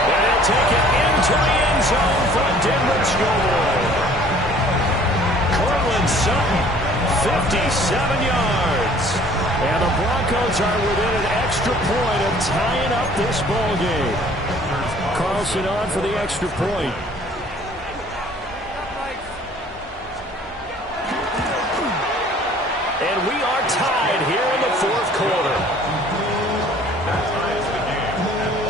And they'll take it into the end zone for a Denver scoreboard. Cortland Sutton, 57 yards. And the Broncos are within an extra point of tying up this ball game. Carlson on for the extra point. And we are tied here in the 4th quarter. That ties the game at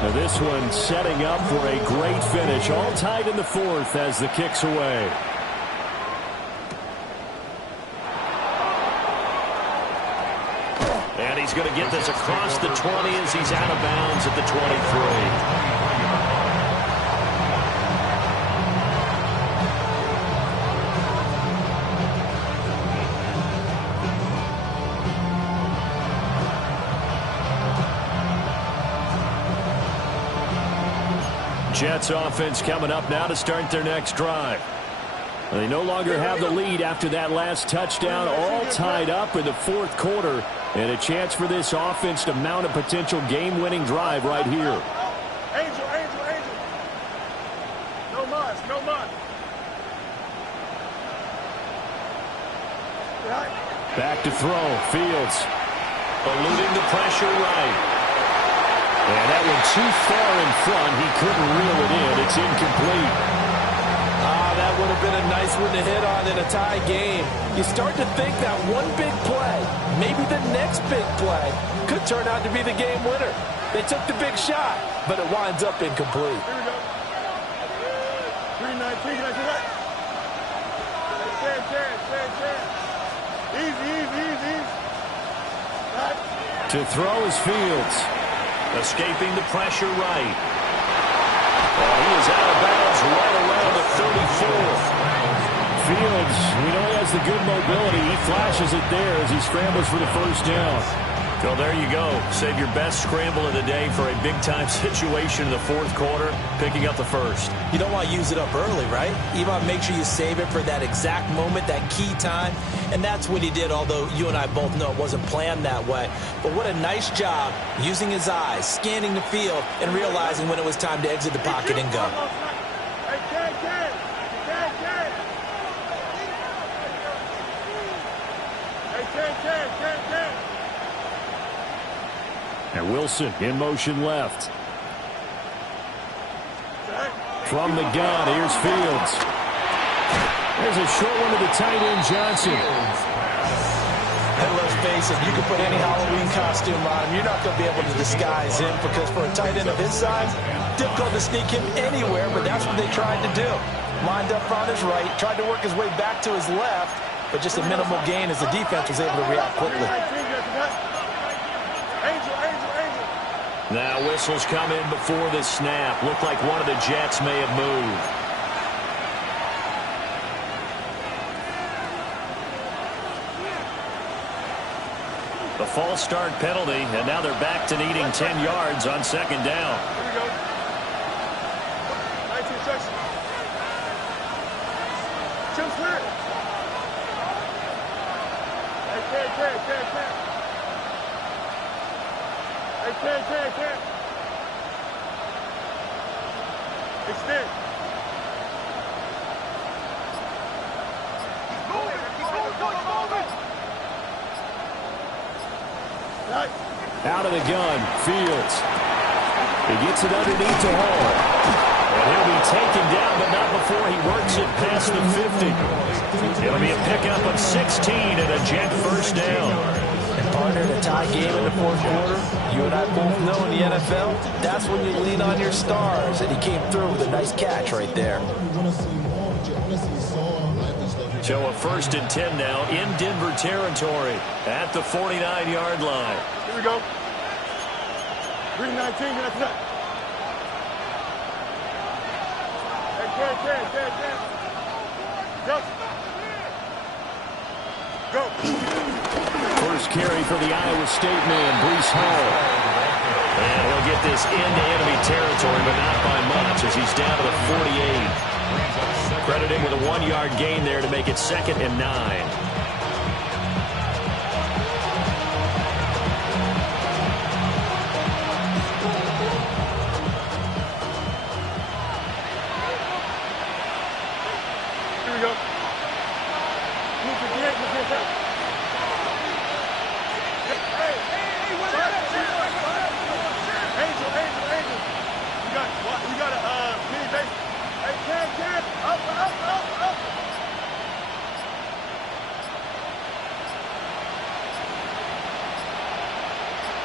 42. Now this one setting up for a great finish. All tied in the 4th as the kick's away. And he's going to get this across the 20 as he's out of bounds at the 23. Jets offense coming up now to start their next drive. They no longer have the lead after that last touchdown, all tied up in the 4th quarter, and a chance for this offense to mount a potential game-winning drive right here. Angel. No much. Back to throw. Fields eluding the pressure right. And that one too far in front. He couldn't reel it in. It's incomplete. That would have been a nice one to hit on in a tie game. You start to think that one big play, maybe the next big play, could turn out to be the game winner. They took the big shot, but it winds up incomplete. Here we go. 3-19, that's it. Easy. Right. To throw is Fields. Escaping the pressure right. He is out of bounds right around the 34. Fields, we know he has the good mobility. He flashes it there as he scrambles for the first down. Well, there you go. Save your best scramble of the day for a big-time situation in the fourth quarter, picking up the first. You don't want to use it up early, right? You want to make sure you save it for that exact moment, that key time. And that's what he did, although you and I both know it wasn't planned that way. But what a nice job using his eyes, scanning the field, and realizing when it was time to exit the pocket and go. And Wilson in motion left. From the gun, here's Fields. There's a short one to the tight end, Johnson. And let's face it, you can put any Halloween costume on him. You're not going to be able to disguise him because for a tight end of his size, difficult to sneak him anywhere, but that's what they tried to do. Lined up on his right, tried to work his way back to his left, but just a minimal gain as the defense was able to react quickly. Now whistles come in before the snap. Looked like one of the Jets may have moved. The false start penalty, and now they're back to needing 10 yards on second down. Here we go. 19 seconds. Jump clear. Hey, extend. Out of the gun, Fields. He gets it underneath to Hall. And he'll be taken down, but not before he works it past the 50. It'll be a pickup of 16 and a Jet first down. And partner, in a tie game in the fourth quarter, you and I both know in the NFL, that's when you lean on your stars. And he came through with a nice catch right there. So a 1st and 10 now in Denver territory at the 49-yard line. Here we go. 3-19, that's it. Go. First carry for the Iowa State man, Breece Hall. And he'll get this into enemy territory, but not by much as he's down to the 48. Crediting with a 1-yard gain there to make it 2nd and 9.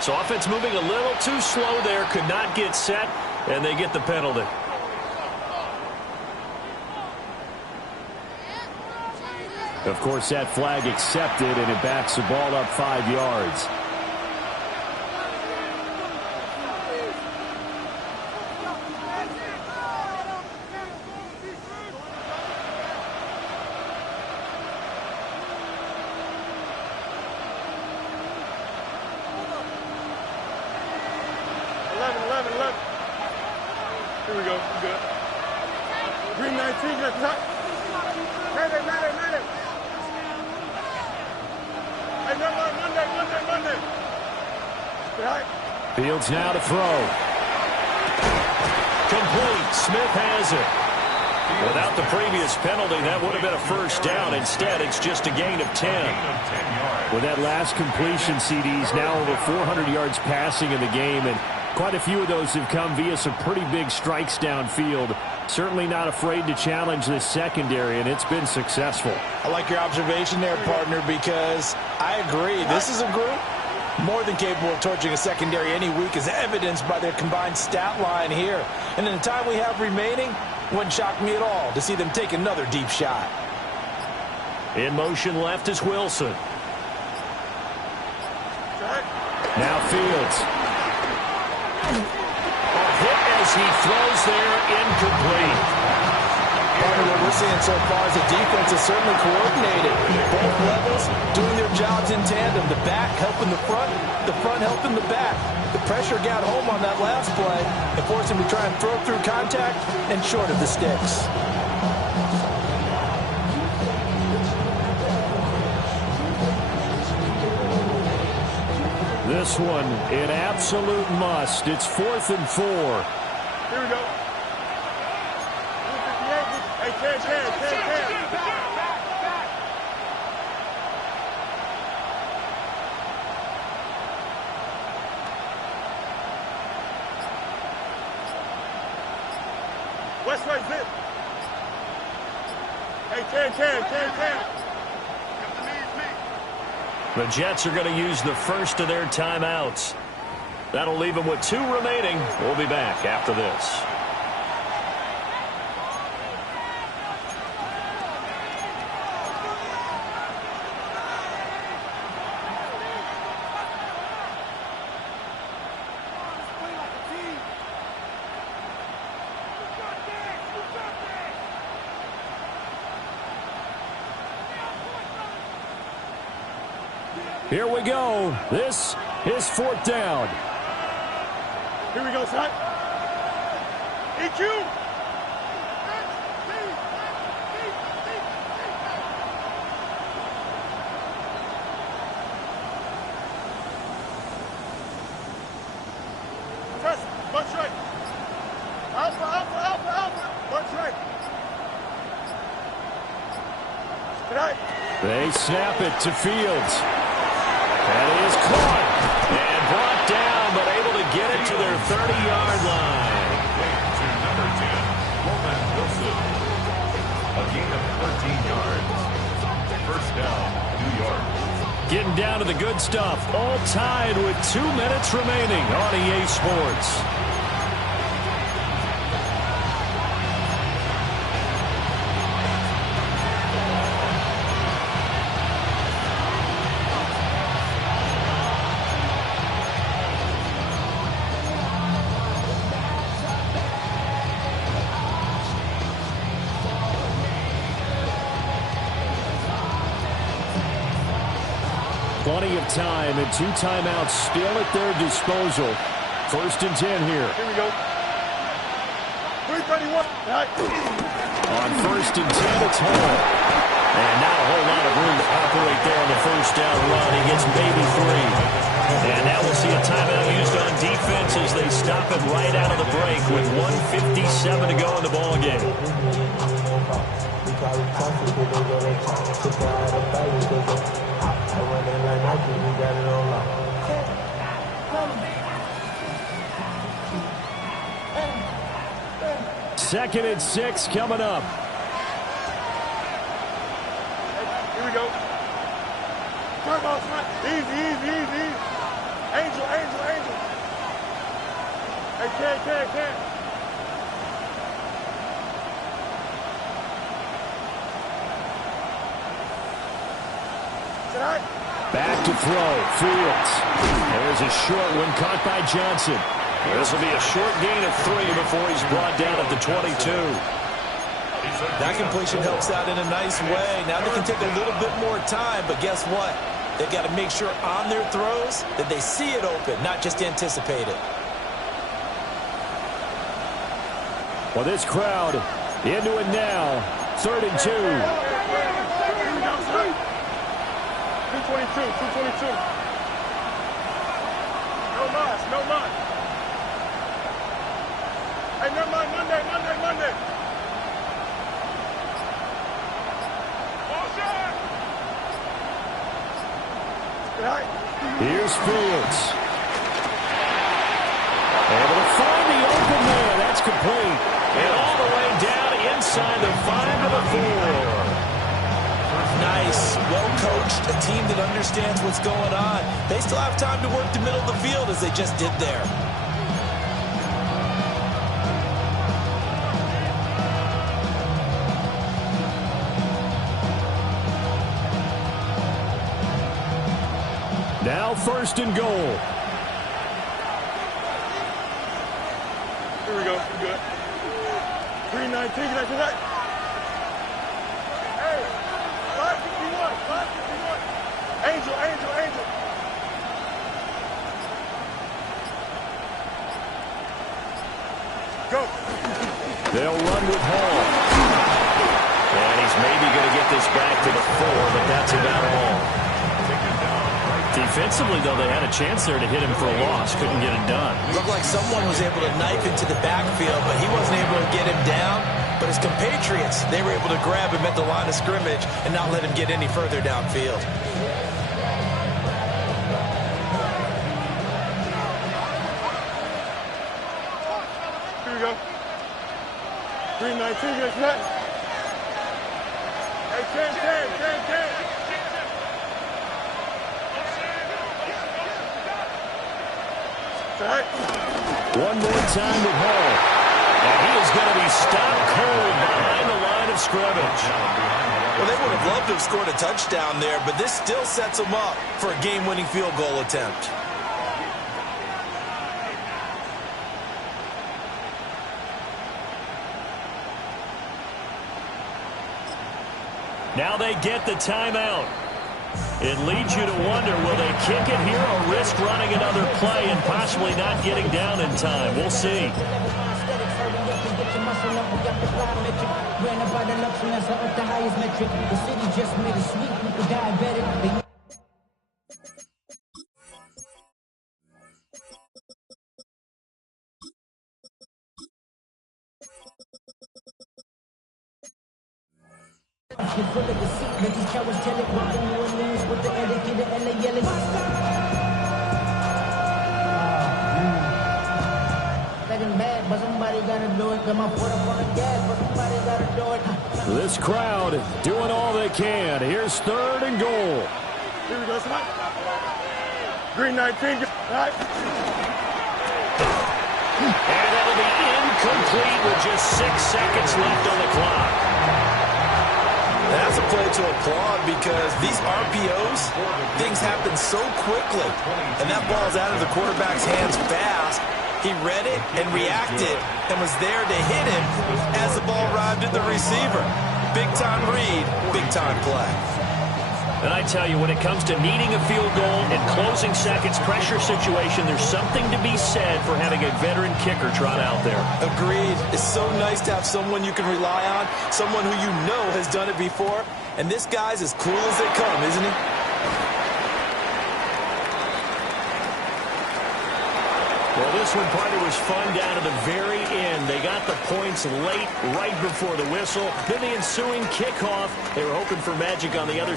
So offense moving a little too slow there, could not get set, and they get the penalty. Of course, that flag accepted, and it backs the ball up 5 yards. Here we go. We're good. 3-19, that's hot. Monday. Hey, Monday. Right. Fields now to throw. Complete. Smith has it. Without the previous penalty, that would have been a first down. Instead, it's just a gain of 10. Yards. With that last completion, CD's now over 400 yards passing in the game, and quite a few of those have come via some pretty big strikes downfield. Certainly not afraid to challenge this secondary, and it's been successful. I like your observation there, partner, because I agree. This is a group more than capable of torching a secondary any week, as evidenced by their combined stat line here. And in the time we have remaining, wouldn't shock me at all to see them take another deep shot. In motion left is Wilson. Now Fields. A hit as he throws there, incomplete. Partner, what we're seeing so far is the defense is certainly coordinated. Both levels doing their jobs in tandem. The back helping the front helping the back. The pressure got home on that last play and forced him to try and throw through contact and short of the sticks. This one, an absolute must. It's 4th and 4. Here we go. 158. Hey, 10. West right zip. Hey, 10. The Jets are going to use the first of their timeouts. That'll leave them with 2 remaining. We'll be back after this. Here we go. This is 4th down. Here we go, son. EQ. Press. Bunch right. Alpha. Bunch right. Tonight. They snap it to Fields. And he is caught and brought down, but able to get it to their 30-yard line. To number 10, Roman Wilson. A gain of 13 yards. First down, New York. Getting down to the good stuff. All tied with 2 minutes remaining on EA Sports. Plenty of time and 2 timeouts still at their disposal. 1st and 10 here. Here we go. 3:31. On 1st and 10, it's Hall. And not a whole lot of room to operate there on the first down run. He gets maybe 3. And now we'll see a timeout used on defense as they stop it right out of the break with 1:57 to go in the ballgame. Second and 6 coming up. Here we go. Turbo, easy. Angel. Hey, can. Tonight. Back to throw. Fields. There's a short one caught by Johnson. This will be a short gain of 3 before he's brought down at the 22. That completion helps out in a nice way. Now they can take a little bit more time, but guess what? They've got to make sure on their throws that they see it open, not just anticipate it. Well, this crowd into it now. 3rd and 2. 222. No mas. Hey, never mind. Monday. Here's Fields. Able to find the open man. That's complete. And all the way down inside the 5 to the 4. Nice, well-coached, a team that understands what's going on. They still have time to work the middle of the field as they just did there. Now 1st and goal. Here we go. We're good. 319. That's right. Hey, 551. 551. Angel. Go. They'll run with Hall. And he's maybe going to get this back to the 4, but that's about all. Defensively, though, they had a chance there to hit him for a loss. Couldn't get it done. Looked like someone was able to knife into the backfield, but he wasn't able to get him down. But his compatriots, they were able to grab him at the line of scrimmage and not let him get any further downfield. Here we go. 319. That's right. Hey, 10. One more time with Hall. And he is going to be stopped cold behind the line of scrimmage. Well, they would have loved to have scored a touchdown there, but this still sets them up for a game-winning field goal attempt. Now they get the timeout. It leads you to wonder, will they kick it here or risk running another play and possibly not getting down in time? We'll see. This crowd doing all they can. Here's 3rd and goal. Here we go, somebody. 319. Right. And that'll be incomplete with just 6 seconds left on the clock. That's a play to applaud because these RPOs, things happen so quickly. And that ball's out of the quarterback's hands fast. He read it and reacted and was there to hit him as the ball arrived at the receiver. Big-time read, big-time play. And I tell you, when it comes to needing a field goal in closing seconds, pressure situation, there's something to be said for having a veteran kicker trot out there. Agreed. It's so nice to have someone you can rely on, someone who you know has done it before. And this guy's as cool as they come, isn't he? Well, this one, partner, was fun down to the very end. They got the points late, right before the whistle. Then the ensuing kickoff. They were hoping for magic on the other